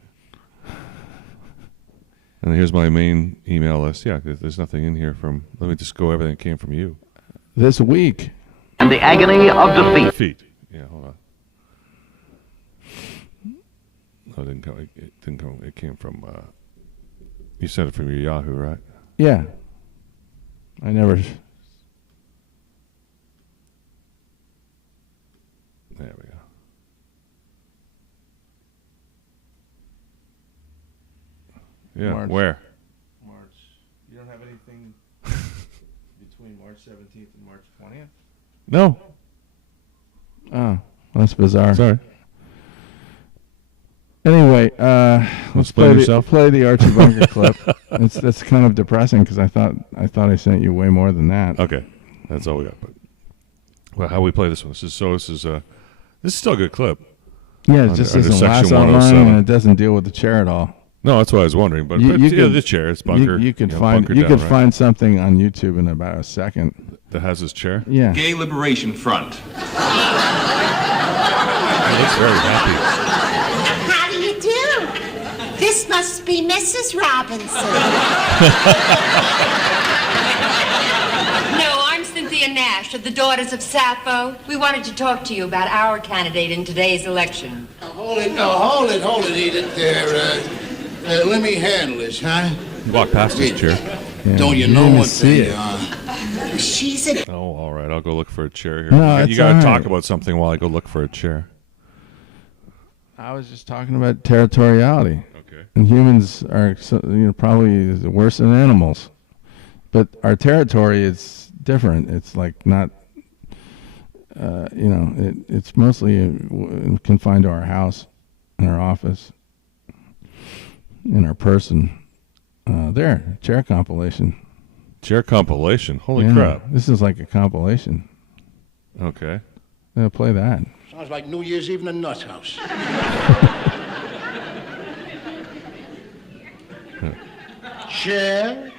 here's my main email list. Yeah, there's nothing in here from. Let me just go. Everything came from you. This week. And the agony of defeat. Yeah, hold on. Oh, it didn't come. It didn't come. It came from. You sent it from your Yahoo, right? Yeah. I never. There we go. Yeah. March. Where? March. You don't have anything between March 17th and March 20th? No. Oh, that's bizarre. Sorry. Anyway, let's play the Archie Bunker clip. That's kind of depressing because I thought I sent you way more than that. Okay, that's all we got. But well, how we play this one? This is still a good clip. Yeah, it just doesn't last that long, and it doesn't deal with the chair at all. No, that's what I was wondering. But the chair, it's Bunker. You could find something on YouTube in about a second that has his chair. Yeah. Gay Liberation Front. He looks very happy. How do you do? This must be Mrs. Robinson. No, I'm Cynthia Nash of the Daughters of Sappho. We wanted to talk to you about our candidate in today's election. Hold it, Edith. Let me handle this, huh? You walk past his chair. Yeah, Don't you know what they are? She's a... Oh, all right. I'll go look for a chair here. No, you got to talk about something while I go look for a chair. I was just talking about territoriality. Okay. And humans are probably worse than animals. But our territory is different. It's like not, it's mostly confined to our house, in our office, in our person. Chair compilation. Chair compilation? Holy crap. This is like a compilation. Okay. Play that. Sounds like New Year's Eve in a nut house. Chair?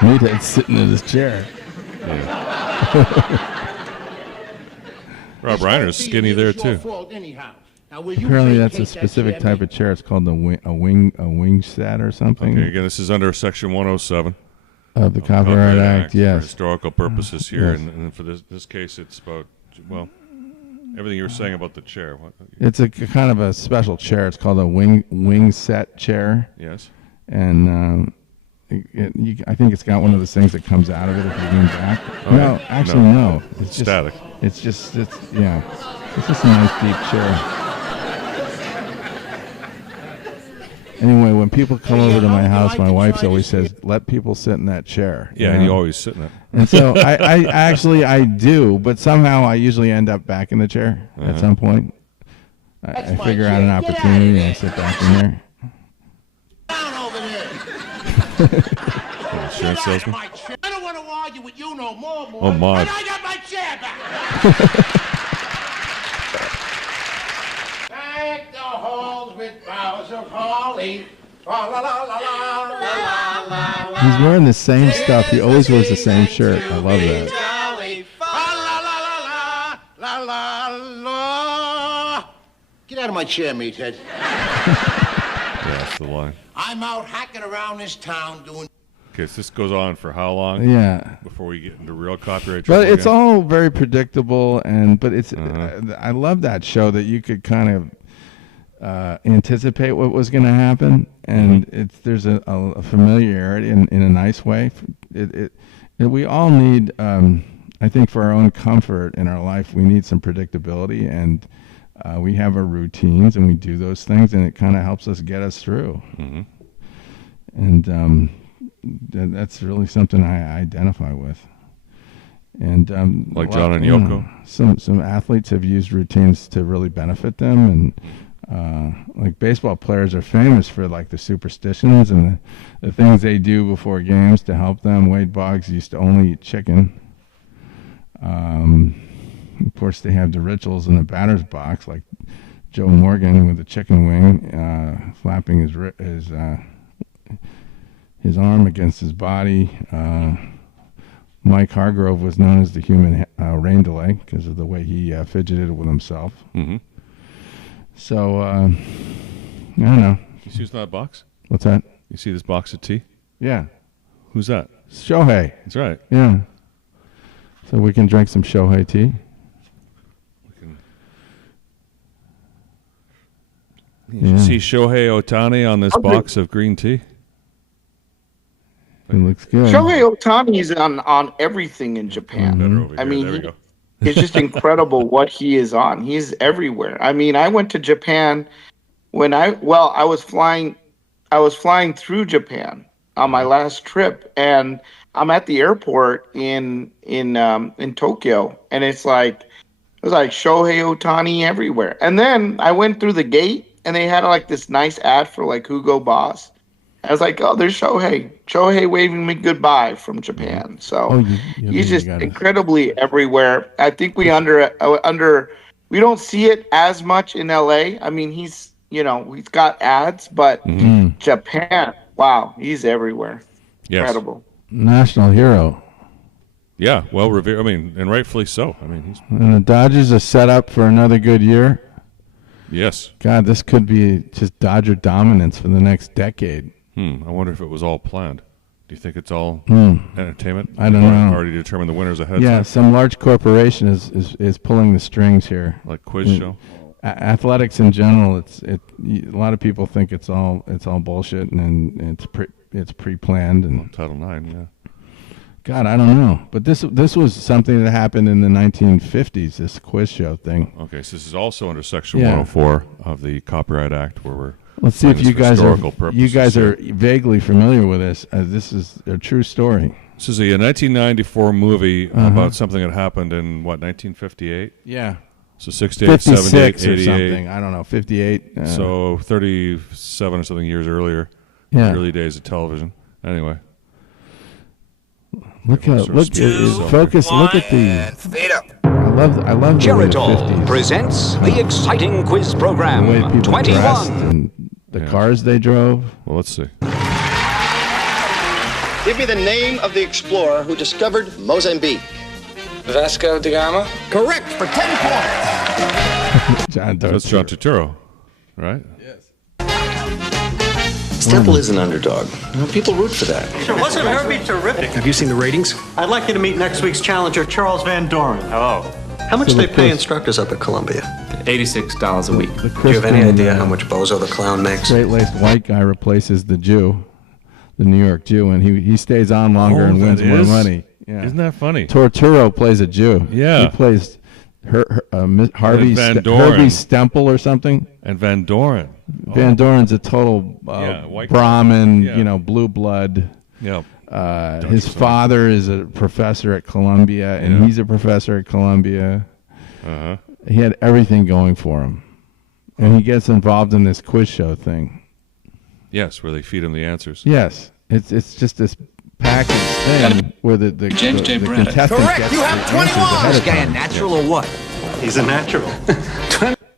Meathead's sitting in his chair. Rob Reiner's skinny there, too. Apparently that's a specific type of chair. It's called a wing set or something. Okay, again, this is under Section 107 of the Copyright Act, yes. For historical purposes here, yes. and for this case, it's about, well, everything you were saying about the chair. It's a kind of a special chair. It's called a wing set chair. Yes. And I think it's got one of those things that comes out of it if you lean back. Okay. No, actually, no. It's static. It's just a nice deep chair. Anyway, when people come over to my house, my wife always says, "Let people sit in that chair." Yeah, and you always sit in it. And so I do, but somehow I usually end up back in the chair at some point. I figure out an opportunity and I sit back in there. Down over there. Insurance salesman? I don't want to argue with you no more, boy. Oh, Maud. And I got my chair back. Back the halls with boughs of holly. La, la, la, la, la, la, la, la. He's wearing the same stuff. He always wears the same shirt. I love that. La, la, la. Get out of my chair, meathead. Yeah, that's the line. I'm out hacking around this town doing... Okay, so this goes on for how long? Yeah. Before we get into real copyright trouble But it's again? all very predictable, but it's. I love that show that you could kind of anticipate what was going to happen, and there's a familiarity in a nice way. We all need, I think, for our own comfort in our life, we need some predictability, and we have our routines, and we do those things, and it kind of helps us get us through. Mm-hmm. And that's really something I identify with. And like John and Yoko. Some athletes have used routines to really benefit them, and like baseball players are famous for like the superstitions and the things they do before games to help them. Wade Boggs used to only eat chicken. Of course, they have the rituals in the batter's box, like Joe Morgan with a chicken wing, flapping his arm against his body. Mike Hargrove was known as the human rain delay because of the way he fidgeted with himself. Mm-hmm. So, I don't know. You see who's in that box? What's that? You see this box of tea? Yeah. Who's that? Shohei. That's right. Yeah. So we can drink some Shohei tea. Did you see Shohei Ohtani on this box of green tea? It looks good. Shohei Ohtani is on everything in Japan. I mean, it's just incredible what he is on. He's everywhere. I mean, I went to Japan when I was flying through Japan on my last trip, and I'm at the airport in Tokyo, and it was like Shohei Ohtani everywhere. And then I went through the gate, and they had like this nice ad for like Hugo Boss. I was like, oh, there's Shohei waving me goodbye from Japan. So he's just incredibly everywhere. I think we we don't see it as much in LA. I mean, he's got ads, but Japan, wow, he's everywhere. Yes. Incredible. National hero. Yeah, well revered. I mean, and rightfully so. I mean, and the Dodgers are set up for another good year. Yes. God, this could be just Dodger dominance for the next decade. I wonder if it was all planned. Do you think it's all entertainment? I don't know. Already determined the winners ahead. Yeah, some large corporation is pulling the strings here. Like quiz show. Athletics in general, a lot of people think it's all bullshit and it's pre-planned and Title IX. Yeah. God, I don't know, but this was something that happened in the 1950s. This quiz show thing. Okay, so this is also under Section 104 of the Copyright Act, where we're. Let's see if you guys are vaguely familiar with this. This is a true story. This is a 1994 movie about something that happened in, 1958? Yeah. So 68, 78, 88. Or something. I don't know, 58. So 37 or something years earlier. Yeah. Early days of television. Anyway. Look at focus. Look at the. Fade up. I love Geritol presents the exciting quiz program. The way people 21. dressed and the cars they drove. Well, let's see. Give me the name of the explorer who discovered Mozambique. Vasco da Gama. Correct for 10 points. That's John Turturro, right? Yes. Temple is an underdog. People root for that. Sure, wasn't Herbie terrific? Have you seen the ratings? I'd like you to meet next week's challenger, Charles Van Doren. Hello. How much do they pay instructors up at Columbia? $86 a week. Do you have any idea how much Bozo the Clown makes? Straight-laced white guy replaces the Jew, the New York Jew, and he stays on longer and wins more money. Yeah. Isn't that funny? Turturro plays a Jew. Yeah. He plays Harvey Stemple or something. And Van Doren. Van Doren's a total Brahmin, blue blood. Yep. His father is a professor at Columbia, and he's a professor at Columbia. Uh-huh. He had everything going for him. And he gets involved in this quiz show thing. Yes, where they feed him the answers. Yes. It's just this package thing where the contestant Correct. gets You have 21. This guy a natural or what? He's a natural.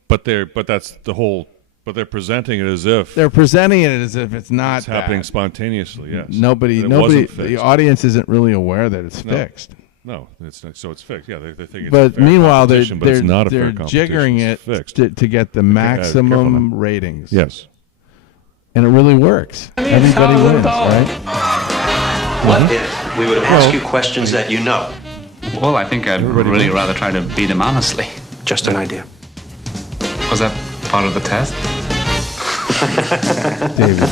But that's the whole. But they're presenting it as if it's not. It's happening spontaneously. Yes. Nobody. The audience isn't really aware that it's fixed. No, it's not, so it's fixed. Yeah, they think it's but a fair meanwhile, they're not a fair competition. jiggering it to get the maximum ratings. Yes. And it really works. Everybody wins, right? What if we would ask you questions that you know? Well, I think I'd really rather try to beat him honestly. Just an idea. Was that part of the test? David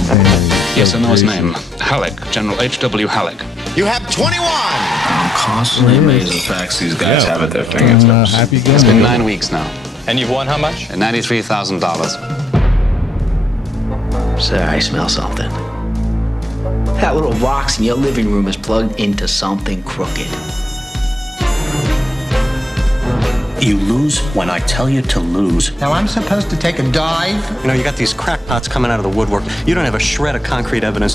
Yes, I know his name. Halleck, General H.W. Halleck. You have 21. I'm constantly amazed at the facts these guys have at their fingertips. Happy It's been 9 weeks now. And you've won how much? $93,000. Sir, I smell something. That little box in your living room is plugged into something crooked. You lose when I tell you to lose. Now I'm supposed to take a dive? You got these crackpots coming out of the woodwork. You don't have a shred of concrete evidence.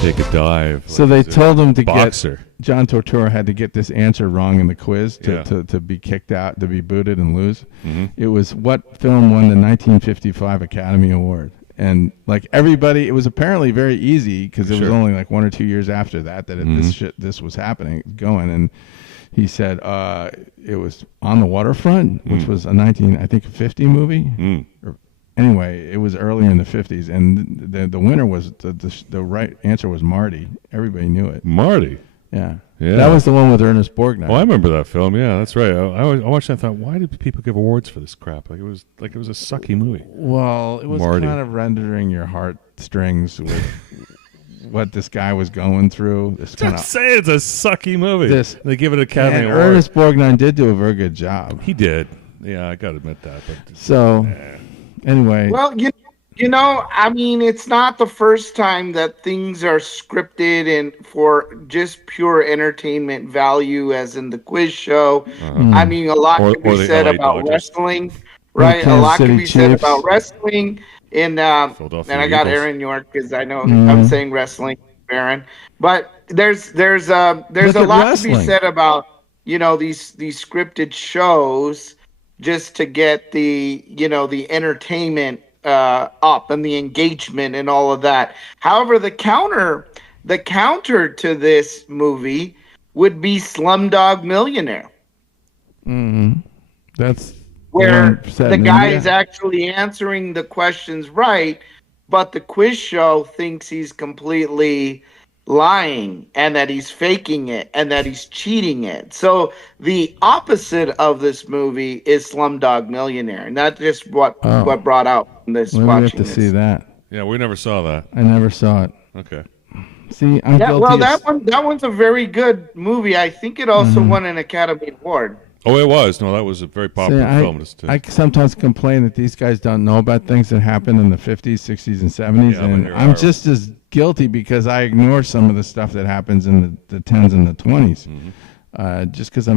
Take a dive. So they told him to Boxer. get John Turturro had to get this answer wrong in the quiz to be kicked out, to be booted and lose. Mm-hmm. It was what film won the 1955 Academy Award. And like everybody, it was apparently very easy because it was only like 1 or 2 years after that this was happening, going. And he said it was On the Waterfront, which was a 1950 movie. Anyway, it was earlier in the 50s, and the winner was the right answer was Marty. Everybody knew it. Marty. Yeah. Yeah. That was the one with Ernest Borgnine. Oh, I remember that film. Yeah, that's right. I watched that and thought, why did people give awards for this crap? Like it was a sucky movie. Well, it was Marty. kind of rendering your heartstrings with what this guy was going through. This kind of say it's a sucky movie. They give it an Academy Award. Ernest Borgnine did do a very good job. He did. Yeah, I got to admit that. But So, anyway. Well, you know, I mean, it's not the first time that things are scripted and for just pure entertainment value, as in the quiz show. I mean, a lot can be said about wrestling, right? A lot can be said about wrestling. And I got Aaron York because I know I'm saying wrestling, Aaron. But there's a lot to be said about these scripted shows just to get the entertainment up and the engagement and all of that. However, the counter to this movie would be Slumdog Millionaire. That's where the guy is actually answering the questions right, but the quiz show thinks he's completely lying and that he's faking it and that he's cheating it. So the opposite of this movie is Slumdog Millionaire, and that's just what brought out from this. We have to see that. Yeah, we never saw that. I never saw it. Okay. See, I'm guilty. Well, that one's a very good movie. I think it also won an Academy Award. Oh, it was. No, that was a very popular film. I sometimes complain that these guys don't know about things that happened in the 50s, 60s, and 70s, and I'm just as guilty because I ignore some of the stuff that happens in the 10s and the 20s, just because I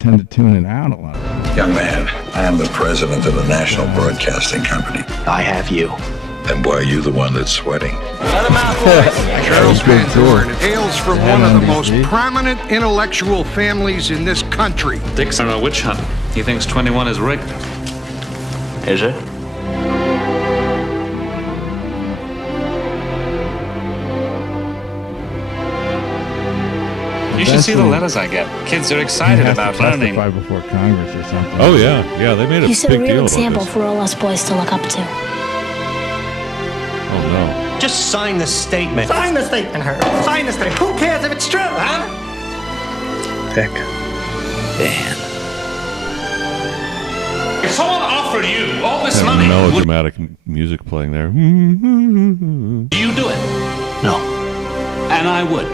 tend to tune it out a lot. Young man, I am the president of the National Broadcasting Company. I have you. And why are you the one that's sweating? Let him out, boys. Charles Van Doren hails from one of the most prominent intellectual families in this country. Dick's on a witch hunt. He thinks 21 is rigged. Is it? You should see the letters I get. Kids are excited about learning. Testify before Congress or something. Oh yeah, they made a big deal about this. You set a real example for all us boys to look up to. Oh no. Just sign the statement. Sign the statement, Herb. Sign the statement. Who cares if it's true, huh? Dick. Dan. If someone offered you all this money, melodramatic music playing there. do you do it? No. And I would.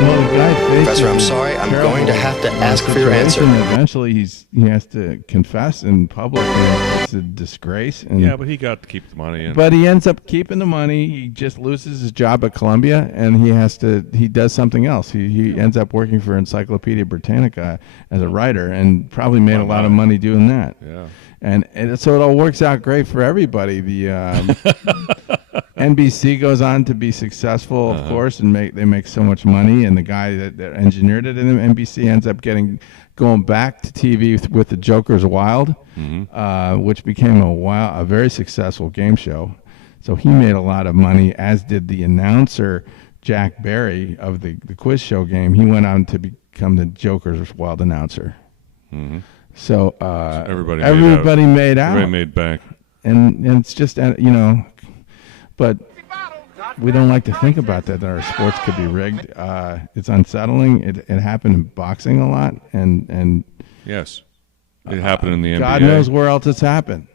Well, the guy Professor, I'm sorry. I'm going to have to ask for your answer. Eventually, he has to confess in public, and it's a disgrace. And yeah, but he got to keep the money. But he ends up keeping the money. He just loses his job at Columbia, and he does something else. He ends up working for Encyclopedia Britannica as a writer, and probably made a lot of money doing that. Yeah. And so it all works out great for everybody. The NBC goes on to be successful, of course, and they make so much money. And the guy that engineered it in NBC ends up going back to TV with the Joker's Wild, which became a very successful game show. So he made a lot of money, as did the announcer Jack Barry of the quiz show game. He went on to become the Joker's Wild announcer. So everybody made out. Everybody made back. And it's just, but we don't like to think about that our sports could be rigged. It's unsettling. It happened in boxing a lot. And yes, it happened in the NBA. God knows where else it's happened.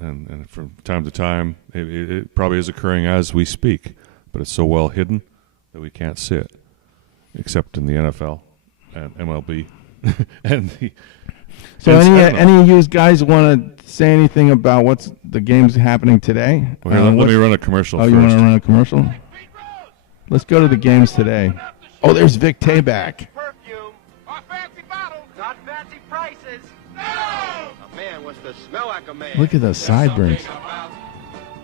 And from time to time, it probably is occurring as we speak, but it's so well hidden that we can't see it, except in the NFL and MLB. So any of you guys want to say anything about what's the games happening today? Well, here, let me run a commercial first. You want to run a commercial? Let's go to the games today. Oh, there's Vic Tayback. Look at those sideburns.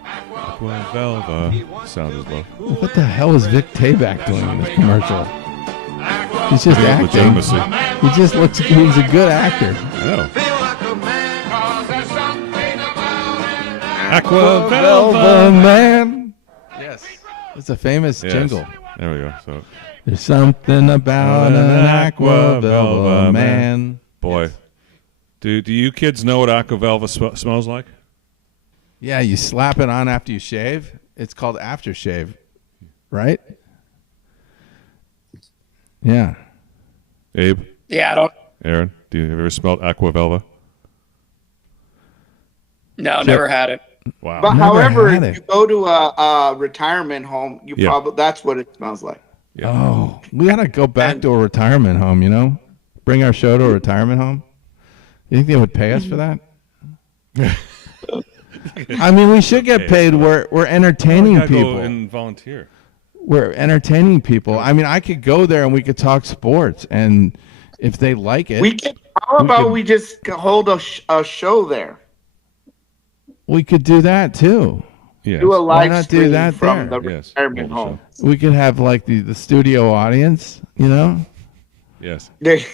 Aquavelva. Sound is low. What the hell is Vic Tayback doing in this commercial? He's just acting. He just looks. He's a good actor. I know. Aquavelva man. Yes, it's a famous jingle. There we go. So there's something about an Aquavelva man. Boy, do you kids know what Aquavelva smells like? Yeah, you slap it on after you shave. It's called aftershave, right? Yeah. Abe? Yeah, I don't. Aaron, have you ever smelled Aqua Velva? No, never had it. Wow. But however, if you go to a retirement home, you probably that's what it smells like. Yeah. Oh, we gotta go back to a retirement home. You know, bring our show to a retirement home. You think they would pay us for that? I mean, we should get paid. We're entertaining people. Go and volunteer. We're entertaining people. I mean, I could go there and we could talk sports, and if they like it, How about we just hold a show there? We could do that too. Yes. Do a live Why not do stream that from there? the retirement home. We could have like the studio audience, you know? Yes. Maybe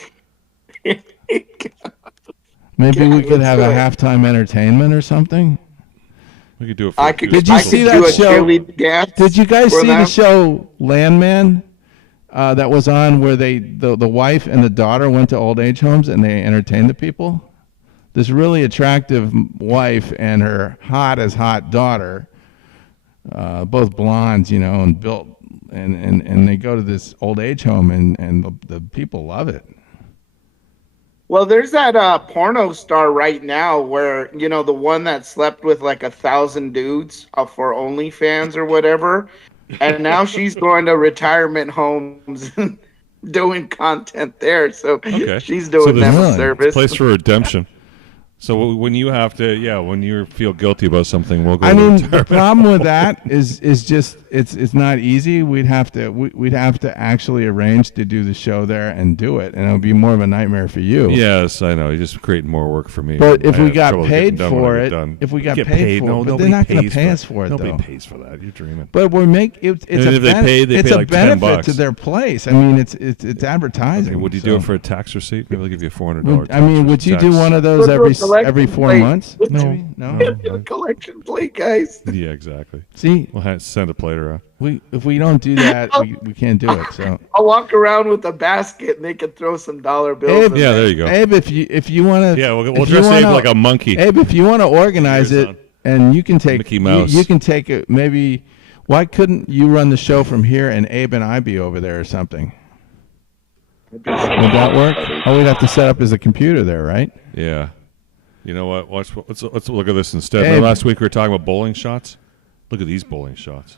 we could have a halftime entertainment or something. We could do it for Did you see that show? Did you guys see the show Landman that was on where the wife and the daughter went to old age homes and they entertained the people? This really attractive wife and her hot daughter, both blondes, you know, and built, and they go to this old age home and the people love it. Well, there's that porno star right now where, you know, the one that slept with like 1,000 dudes for OnlyFans or whatever. And now she's going to retirement homes and doing content there. So she's doing them a service. It's a place for redemption. So when you have to, when you feel guilty about something, we'll go. I mean, the problem with that is just it's not easy. We'd have to actually arrange to do the show there and do it, and it would be more of a nightmare for you. Yes, I know. You're just creating more work for me. But if we got paid for it, they're not going to pay us for it. Nobody though. pays for that. You're dreaming. But we're it's a benefit to their place. I mean, it's advertising. Okay, would you do it for a tax receipt? Maybe they'll give you a $400. I mean, would you do one of those every 4 months? No. Collection plate, guys. Yeah, exactly. See, we'll send a plate around. If we don't do that, we can't do it. So I'll walk around with a basket and they can throw some dollar bills. Abe, in there. There you go. Abe, if you want to, we'll dress Abe like a monkey. Abe, if you want to organize it, and you can take Mickey Mouse. You can take it. Maybe why couldn't you run the show from here and Abe and I be over there or something? Would that work? All we'd have to set up is a computer there, right? Yeah. You know what? Let's look at this instead. Remember last week we were talking about bowling shots? Look at these bowling shots.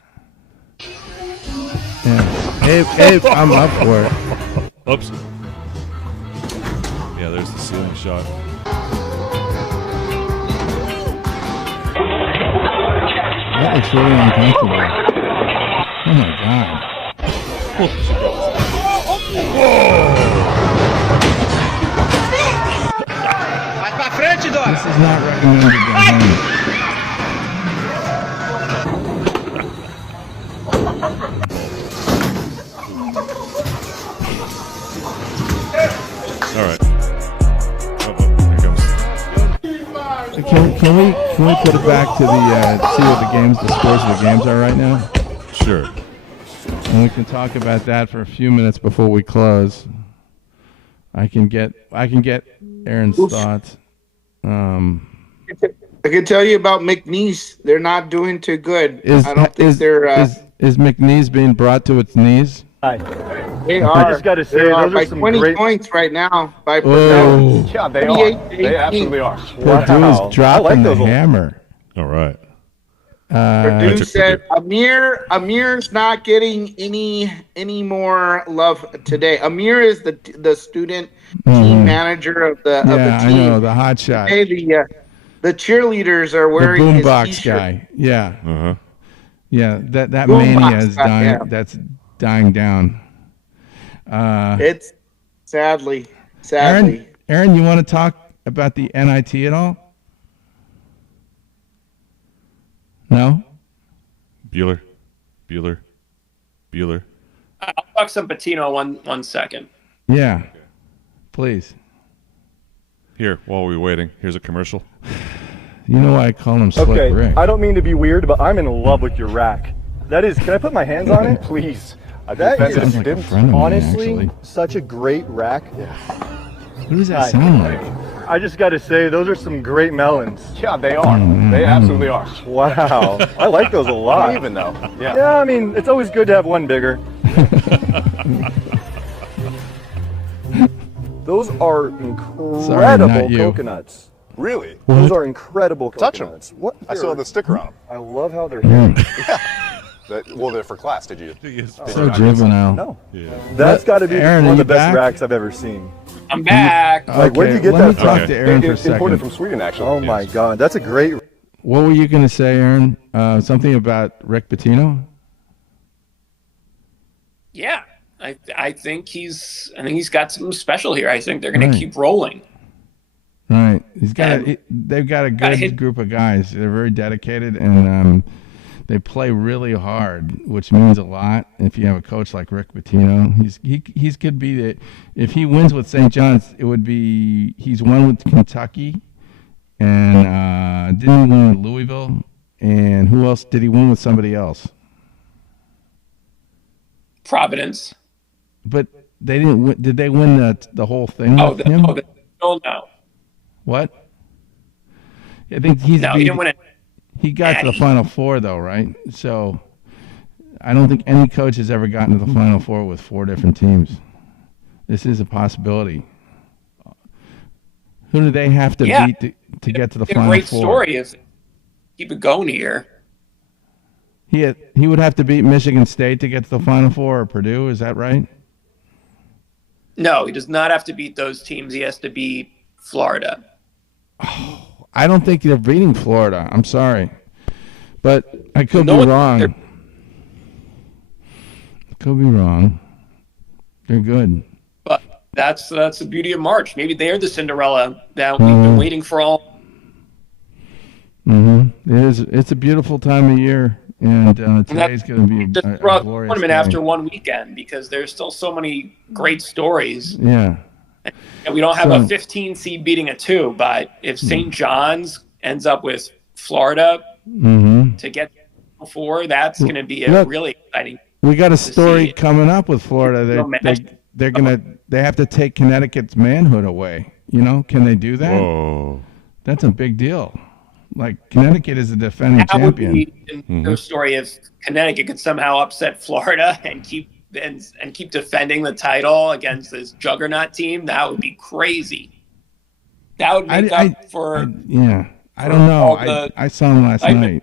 Yeah. Abe, I'm up for it. Oops. Yeah, there's the ceiling shot. That looks really uncomfortable. Oh my god. This is not recommended at home. All right. Here comes. Can we put it back to the see what the scores of the games are right now? Sure. And we can talk about that for a few minutes before we close. I can get Aaron's thoughts. I can tell you about McNeese. They're not doing too good. I don't think they're. Is McNeese being brought to its knees? They are. I just got to say, those by are some 20 great points right now. By Oh. Yeah, they are. They absolutely are. Purdue's dropping the hammer. All right. Purdue said Amir's not getting any more love today. Amir is the student team manager of the team. I know, the hot shot. Hey, the cheerleaders are wearing the his boombox t-shirt. guy. Yeah. Uh-huh. Yeah, that Boom mania box is guy, dying. yeah. That's dying down. It's sadly. Aaron, you want to talk about the NIT at all? No? Bueller. I'll talk some Patino one second. Yeah. Please. Here, while we're waiting, here's a commercial. You know why I call him Slick Rick? I don't mean to be weird, but I'm in love with your rack. That is, can I put my hands on it? Please. That is, sounds like a friend of mine, honestly, actually. such a great rack. Who does that sound like? I just got to say, those are some great melons. Yeah, they are. They absolutely are. Wow. I like those a lot. Even though. Yeah, I mean, it's always good to have one bigger. Those are incredible coconuts. Really? Those are incredible coconuts. Touch them. What? I still have the sticker on them. I love how they're hidden. Well, they're for class. Did you? So juvenile. No. That's got to be Aaron, one are of the you best back? racks I've ever seen. I'm back. Like, where did you get let that me from? talk to Aaron for a second. Imported from Sweden, actually. Oh my God, that's a great. What were you going to say, Aaron? Something about Rick Pitino? Yeah, I think he's got something special here. I think they're going to keep rolling. Right. They've got a good group of guys. They're very dedicated, and they play really hard, which means a lot. If you have a coach like Rick Pitino, he's could be that. If he wins with St. John's, it would be he's won with Kentucky, and didn't he win with Louisville? And who else did he win with? Somebody else. Providence. But they didn't win. Did they win the whole thing with him? No. What? I think he didn't win it. He got to the Final Four, though, right? So I don't think any coach has ever gotten to the Final Four with 4 different teams. This is a possibility. Who do they have to beat to get to the Final Four? A great story is keep it going here. He would have to beat Michigan State to get to the Final Four, or Purdue. Is that right? No, he does not have to beat those teams. He has to beat Florida. I don't think they're beating Florida. I'm sorry. But I could be wrong. Could be wrong. They're good. But that's the beauty of March. Maybe they're the Cinderella that we've been waiting for all. It's a beautiful time of year, and today's going to be a glorious tournament day. after one weekend because there's still so many great stories. Yeah. And we don't have a 15 seed beating a 2, but if St. John's ends up with Florida to get 4, that's going to be a really exciting. We got a story coming up with Florida. They have to take Connecticut's manhood away. Can they do that? Whoa. That's a big deal. Like Connecticut is the defending champion. That would be a story if Connecticut could somehow upset Florida and keep defending the title against this juggernaut team. That would be crazy. That would make up for. I don't know. I saw them last night.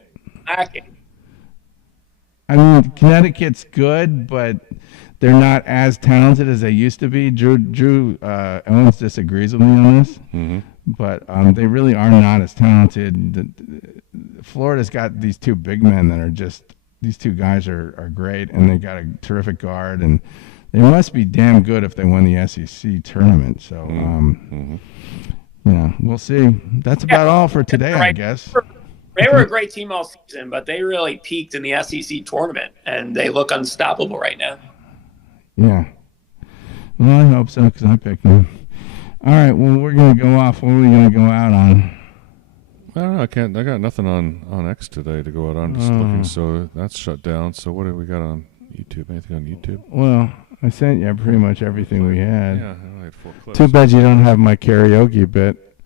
I mean, Connecticut's good, but they're not as talented as they used to be. Drew Owens disagrees with me on this, but they really are not as talented. Florida's got these 2 big men that are just. These 2 guys are great, and they got a terrific guard, and they must be damn good if they win the SEC tournament. So, we'll see. That's about all for today, I guess. They were a great team all season, but they really peaked in the SEC tournament, and they look unstoppable right now. Yeah. Well, I hope so, because I picked them. All right, well, we're going to go off. What are we going to go out on? I don't know. I got nothing on X today to go out on. Just looking, so that's shut down. So what do we got on YouTube? Anything on YouTube? Well, I sent you pretty much everything we had. Yeah, I only had 4 clips. Too bad you don't have my karaoke bit.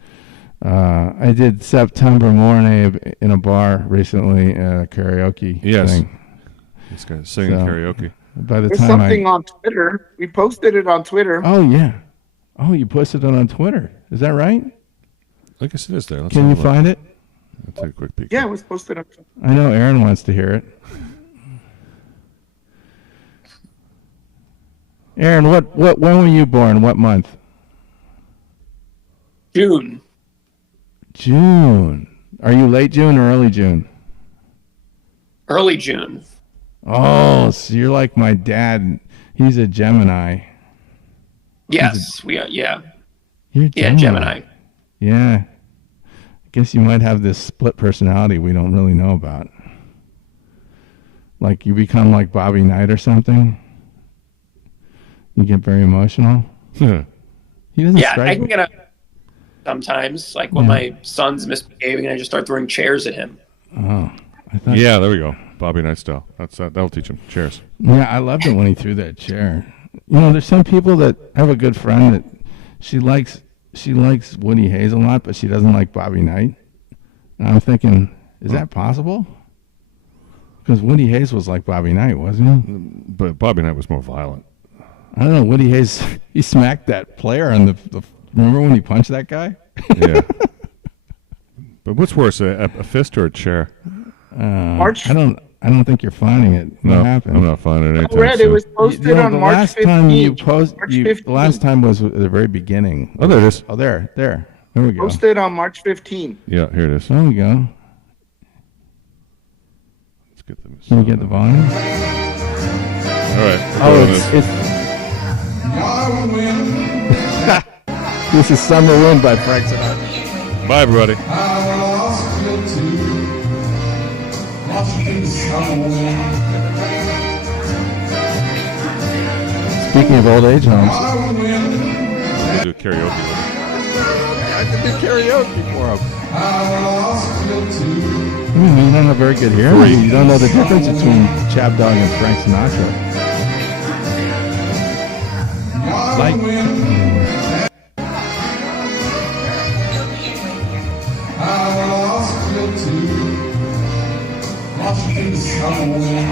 I did September Morning in a bar recently, karaoke thing. This guy's singing karaoke. By the There's time something on Twitter. We posted it on Twitter. Oh yeah. Oh, you posted it on Twitter. Is that right? I guess it is there. Can you find it? I'll take a quick peek. Yeah, it was posted up. I know Aaron wants to hear it. Aaron, when were you born? What month? June. June. Are you late June or early June? Early June. Oh, so you're like my dad. He's a Gemini. Yes, we are. Yeah. You're Gemini. Yeah. I guess you might have this split personality we don't really know about. Like you become like Bobby Knight or something. You get very emotional. He doesn't strike I can get up sometimes, like when my son's misbehaving, I just start throwing chairs at him. Oh. Yeah, there we go. Bobby Knight style. That'll teach him. Chairs. Yeah, I loved it when he threw that chair. There's some people that have a good friend that she likes Woody Hayes a lot, but she doesn't like Bobby Knight. And I'm thinking, is that possible? Because Woody Hayes was like Bobby Knight, wasn't he? But Bobby Knight was more violent. I don't know. Woody Hayes, he smacked that player on the remember when he punched that guy? Yeah. But what's worse, a fist or a chair? I don't think you're finding it. What happened? I'm not finding it anytime Red, it was posted on the March last 15th. time you March the last time was at the very beginning. Oh, there it is. Oh, there. There we go. Posted on March 15th. Yeah, here it is. There we go. Let's get the Can you get the volume? All right. Oh, this is Summer Wind by Frank Sinatra. Bye, everybody. Speaking of old age homes, Do karaoke. I can do karaoke for him. You don't have very good hearing. You don't know the difference between ChabDog and Frank Sinatra. Washington,